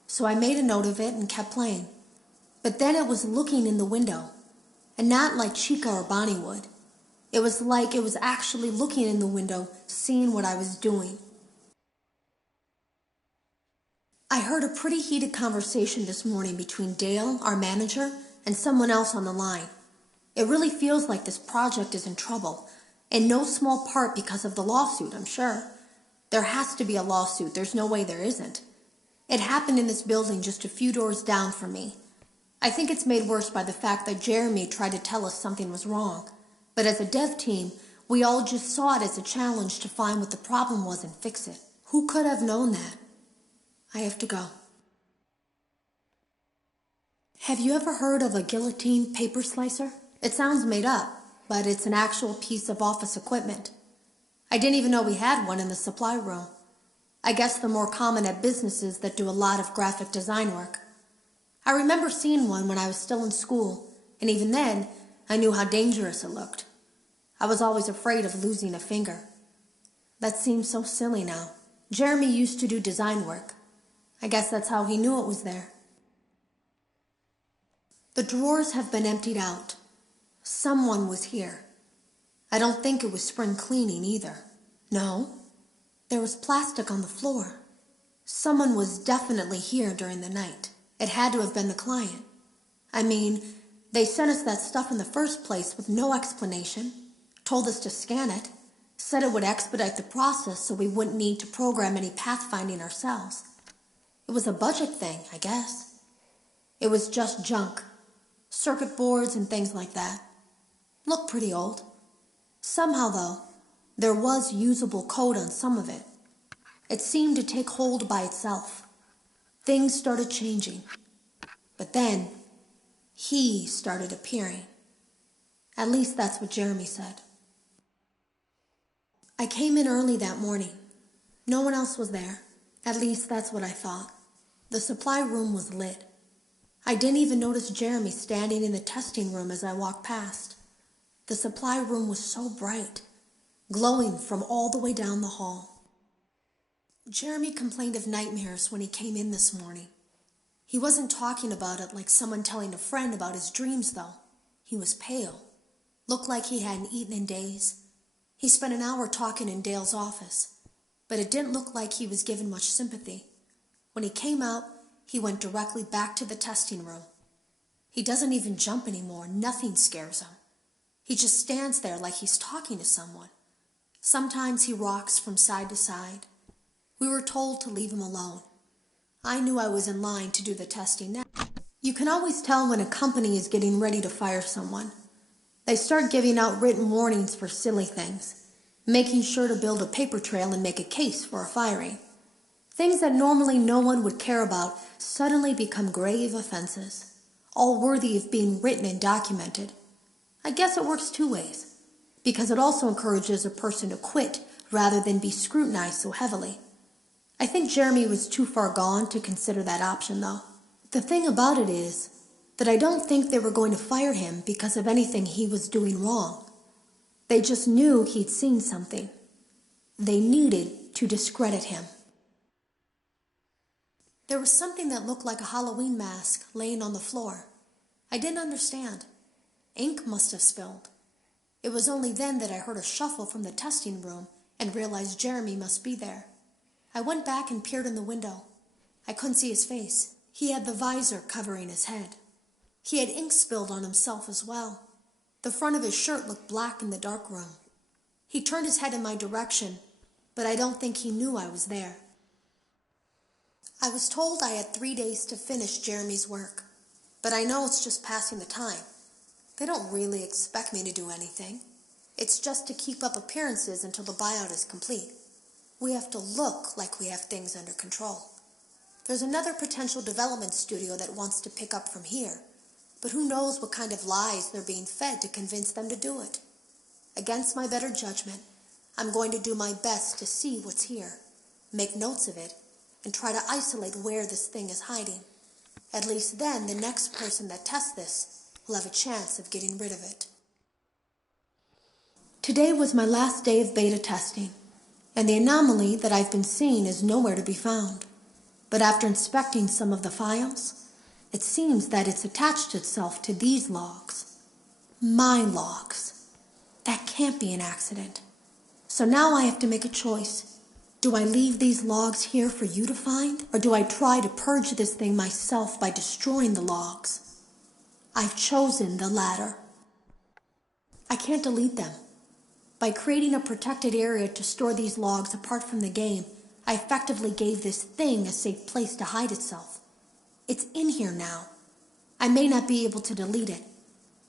so I made a note of it and kept playing. But then it was looking in the window, and not like Chica or Bonnie would. It was like it was actually looking in the window, seeing what I was doing. I heard a pretty heated conversation this morning between Dale, our manager, and someone else on the line. It really feels like this project is in trouble, in no small part because of the lawsuit, I'm sure. There has to be a lawsuit. There's no way there isn't. It happened in this building just a few doors down from me. I think it's made worse by the fact that Jeremy tried to tell us something was wrong. But as a dev team, we all just saw it as a challenge to find what the problem was and fix it. Who could have known that? I have to go. Have you ever heard of a guillotine paper slicer? It sounds made up, but it's an actual piece of office equipment. I didn't even know we had one in the supply room. I guess they're more common at businesses that do a lot of graphic design work. I remember seeing one when I was still in school, and even then, I knew how dangerous it looked. I was always afraid of losing a finger. That seems so silly now. Jeremy used to do design work. I guess that's how he knew it was there. The drawers have been emptied out. Someone was here. I don't think it was spring cleaning either. No, there was plastic on the floor. Someone was definitely here during the night. It had to have been the client. I mean, they sent us that stuff in the first place with no explanation, told us to scan it, said it would expedite the process so we wouldn't need to program any pathfinding ourselves. It was a budget thing, I guess. It was just junk. Circuit boards and things like that. Looked pretty old. Somehow, though, there was usable code on some of it. It seemed to take hold by itself. Things started changing. But then, he started appearing. At least that's what Jeremy said. I came in early that morning. No one else was there. At least that's what I thought. The supply room was lit. I didn't even notice Jeremy standing in the testing room as I walked past. The supply room was so bright, glowing from all the way down the hall. Jeremy complained of nightmares when he came in this morning. He wasn't talking about it like someone telling a friend about his dreams, though. He was pale, looked like he hadn't eaten in days. He spent an hour talking in Dale's office, but it didn't look like he was given much sympathy. When he came out, he went directly back to the testing room. He doesn't even jump anymore. Nothing scares him. He just stands there like he's talking to someone. Sometimes he rocks from side to side. We were told to leave him alone. I knew I was in line to do the testing now. You can always tell when a company is getting ready to fire someone. They start giving out written warnings for silly things, making sure to build a paper trail and make a case for a firing. Things that normally no one would care about suddenly become grave offenses, all worthy of being written and documented. I guess it works two ways, because it also encourages a person to quit rather than be scrutinized so heavily. I think Jeremy was too far gone to consider that option, though. The thing about it is that I don't think they were going to fire him because of anything he was doing wrong. They just knew he'd seen something. They needed to discredit him. There was something that looked like a Halloween mask laying on the floor. I didn't understand. Ink must have spilled. It was only then that I heard a shuffle from the testing room and realized Jeremy must be there. I went back and peered in the window. I couldn't see his face. He had the visor covering his head. He had ink spilled on himself as well. The front of his shirt looked black in the dark room. He turned his head in my direction, but I don't think he knew I was there. I was told I had 3 days to finish Jeremy's work, but I know it's just passing the time. They don't really expect me to do anything. It's just to keep up appearances until the buyout is complete. We have to look like we have things under control. There's another potential development studio that wants to pick up from here, but who knows what kind of lies they're being fed to convince them to do it. Against my better judgment, I'm going to do my best to see what's here, make notes of it, and try to isolate where this thing is hiding. At least then, the next person that tests this will have a chance of getting rid of it. Today was my last day of beta testing, and the anomaly that I've been seeing is nowhere to be found. But after inspecting some of the files, it seems that it's attached itself to these logs. My logs. That can't be an accident. So now I have to make a choice. Do I leave these logs here for you to find, or do I try to purge this thing myself by destroying the logs? I've chosen the latter. I can't delete them. By creating a protected area to store these logs apart from the game, I effectively gave this thing a safe place to hide itself. It's in here now. I may not be able to delete it,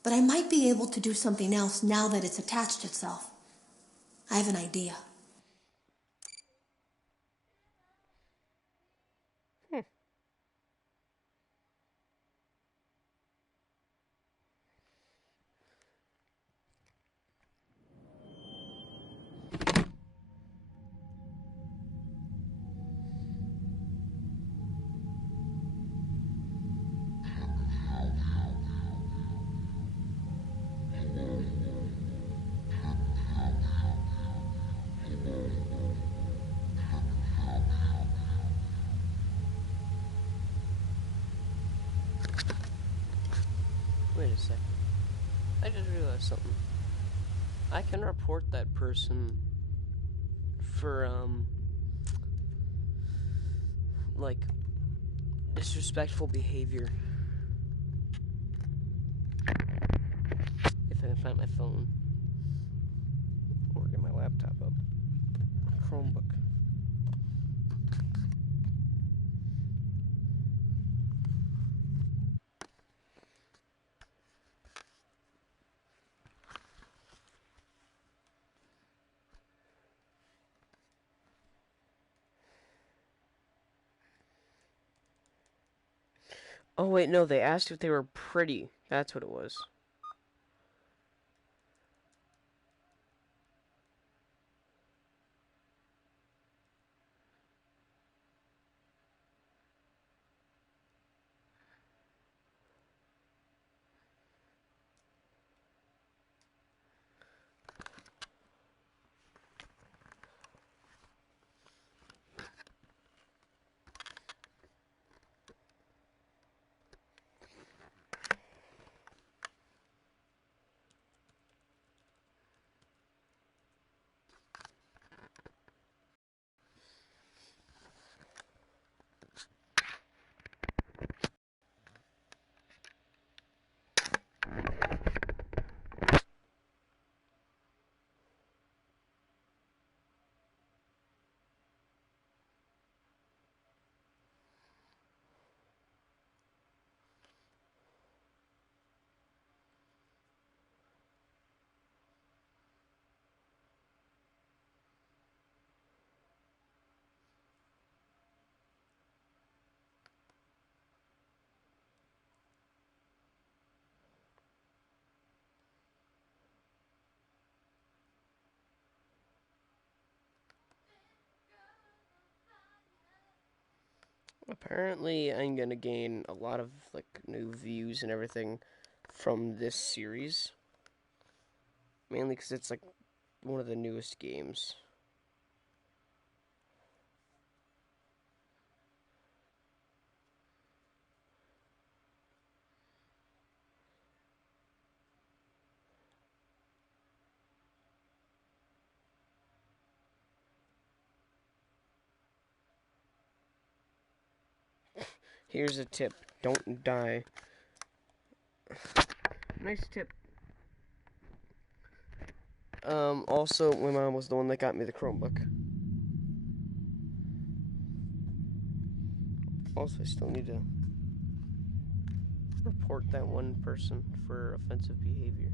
but I might be able to do something else now that it's attached itself. I have an idea. Wait a second. I just realized something. I can report that person for, like, disrespectful behavior. If I can find my phone. Or get my laptop up. Chromebook. Oh wait, no, they asked if they were pretty. That's what it was. Apparently, I'm gonna gain a lot of, like, new views and everything from this series. Mainly because it's, like, one of the newest games. Here's a tip. Don't die. Nice tip. Also, my mom was the one that got me the Chromebook. Also, I still need to report that one person for offensive behavior.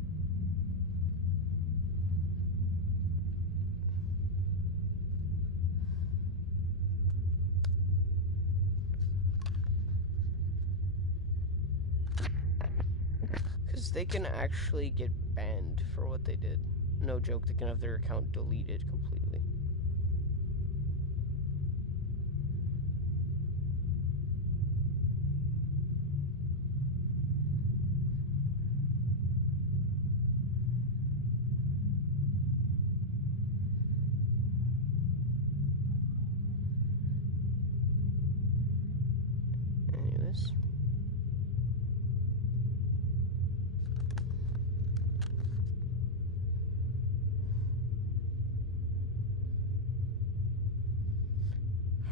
Because they can actually get banned for what they did. No joke, they can have their account deleted completely. Anyways.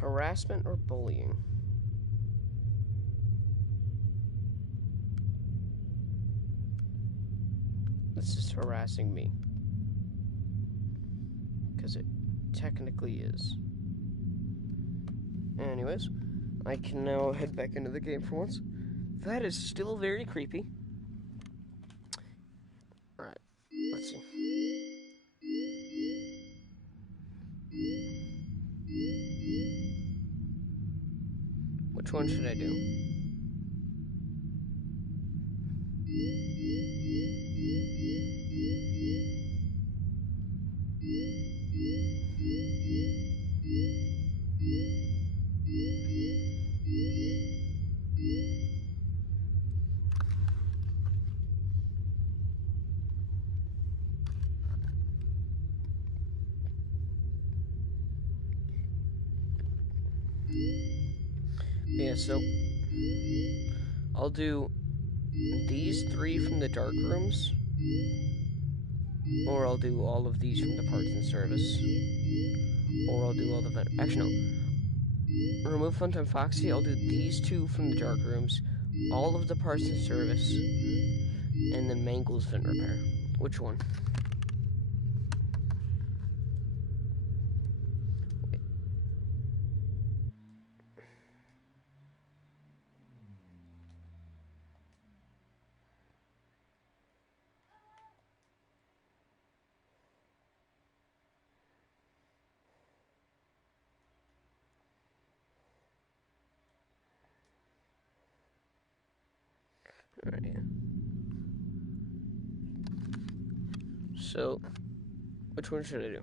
Harassment or bullying? This is harassing me. Because it technically is. Anyways, I can now head back into the game for once. That is still very creepy. Alright, let's see. Which one should I do? Yeah, so I'll do these 3 from the dark rooms, or I'll do all of these from the parts and service, or I'll do all the actually no. Remove Funtime Foxy. I'll do these 2 from the dark rooms, all of the parts and service, and then Mangle's vent repair. Which one? Alright. So, which one should I do?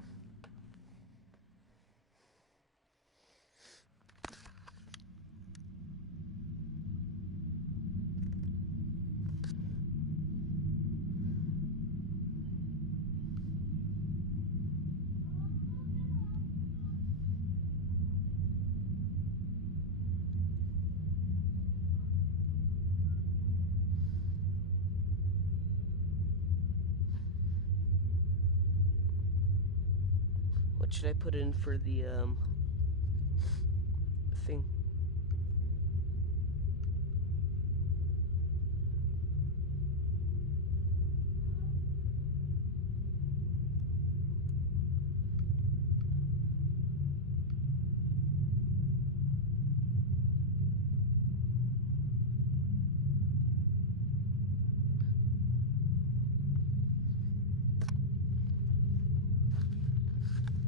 What should I put in for the thing?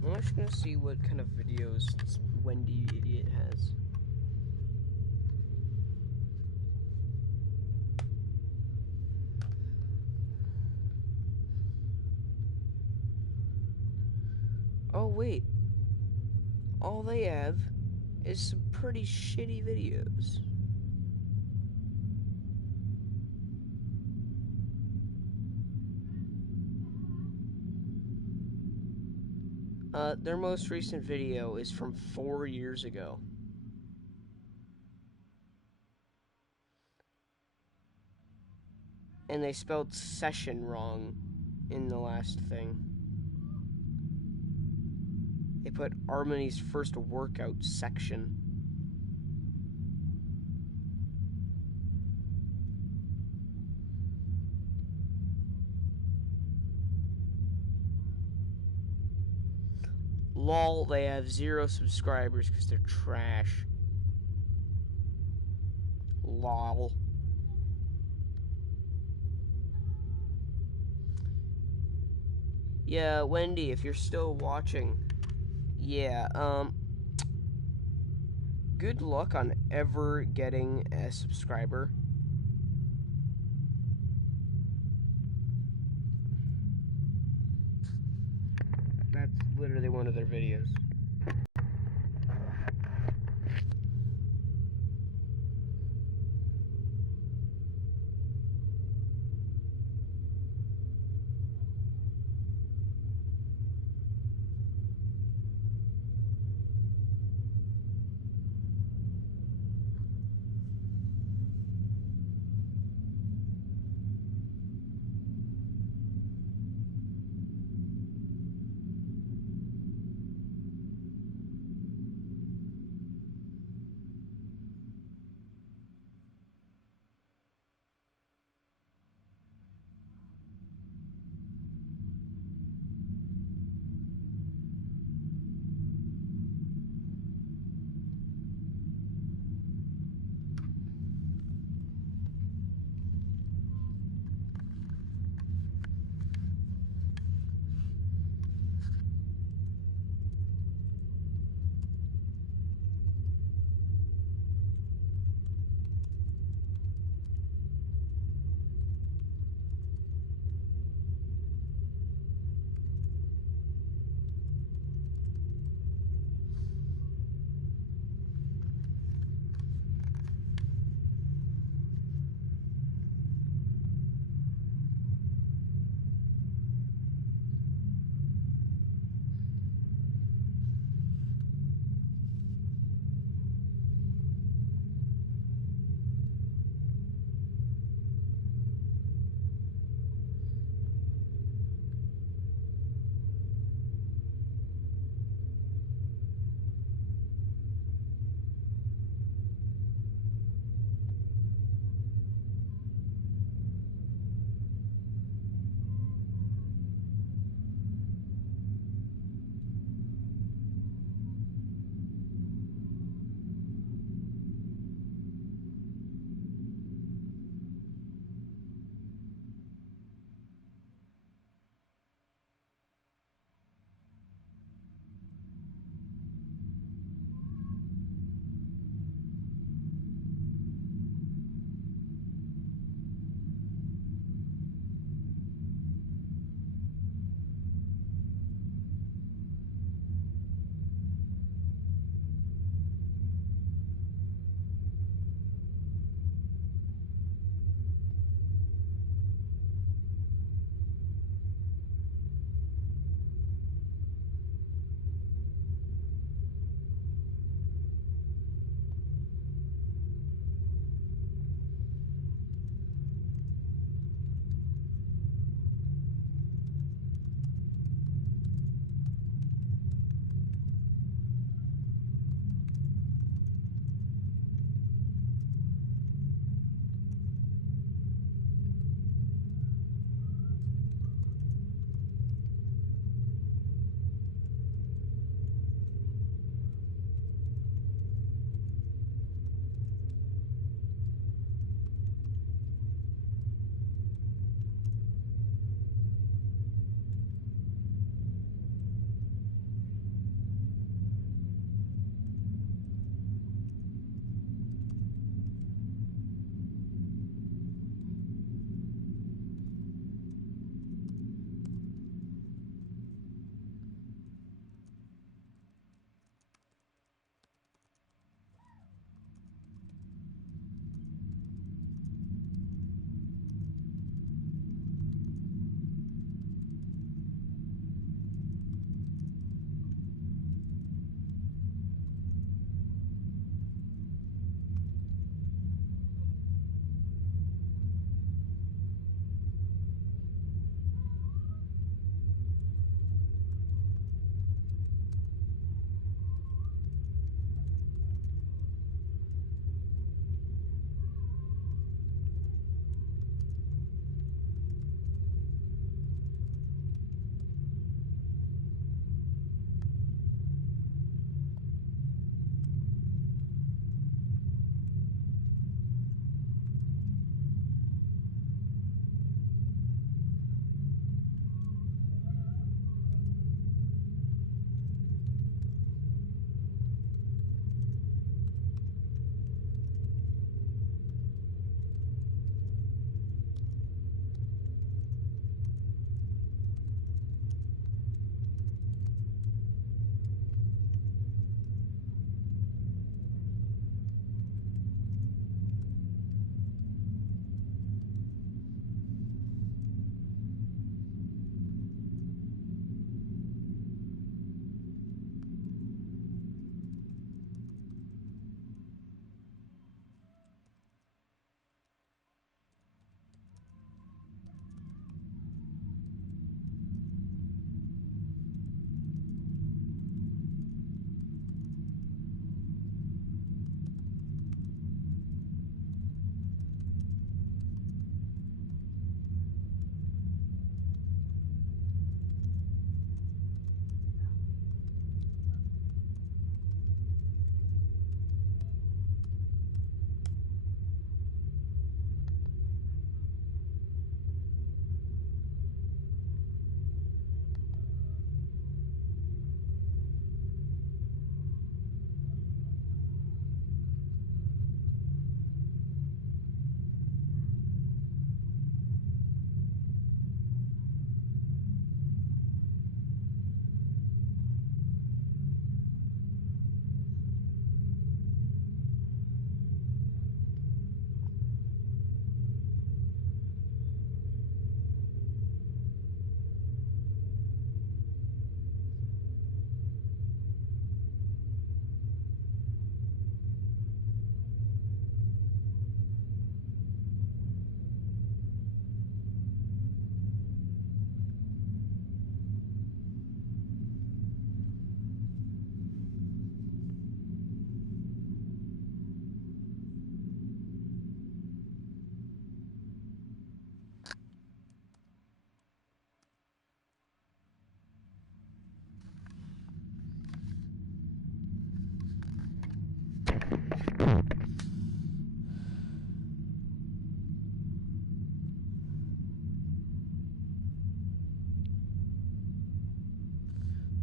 I'm just gonna see what kind of videos this Wendy idiot has. Oh wait, all they have is some pretty shitty videos. Their most recent video is from 4 years ago. And they spelled session wrong in the last thing. They put Harmony's first workout section. Lol, they have 0 subscribers because they're trash. Lol. Yeah, Wendy, if you're still watching, yeah, good luck on ever getting a subscriber. That's literally one of their videos.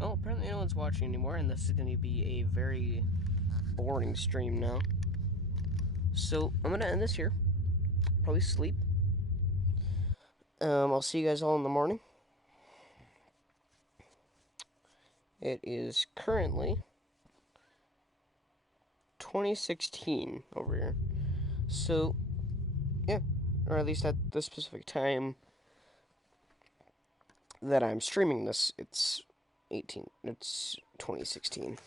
Oh, apparently no one's watching anymore, and this is going to be a very boring stream now. So, I'm going to end this here. Probably sleep. I'll see you guys all in the morning. It is currently 2016 over here. So, yeah. Or at least at the specific time that I'm streaming this, it's 2016.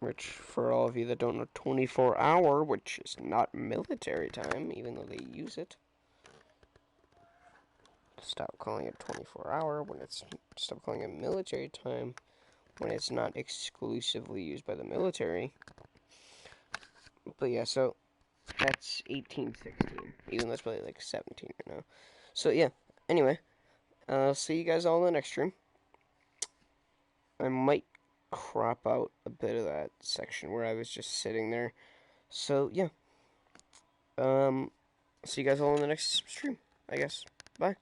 Which, for all of you that don't know, 24-hour, which is not military time, even though they use it. Stop calling it 24-hour when it's... Stop calling it military time when it's not exclusively used by the military. But yeah, so that's 1816, even though it's probably like 17 right now. So yeah, anyway, I'll see you guys all in the next stream. I might crop out a bit of that section where I was just sitting there. So yeah, see you guys all in the next stream, I guess. Bye.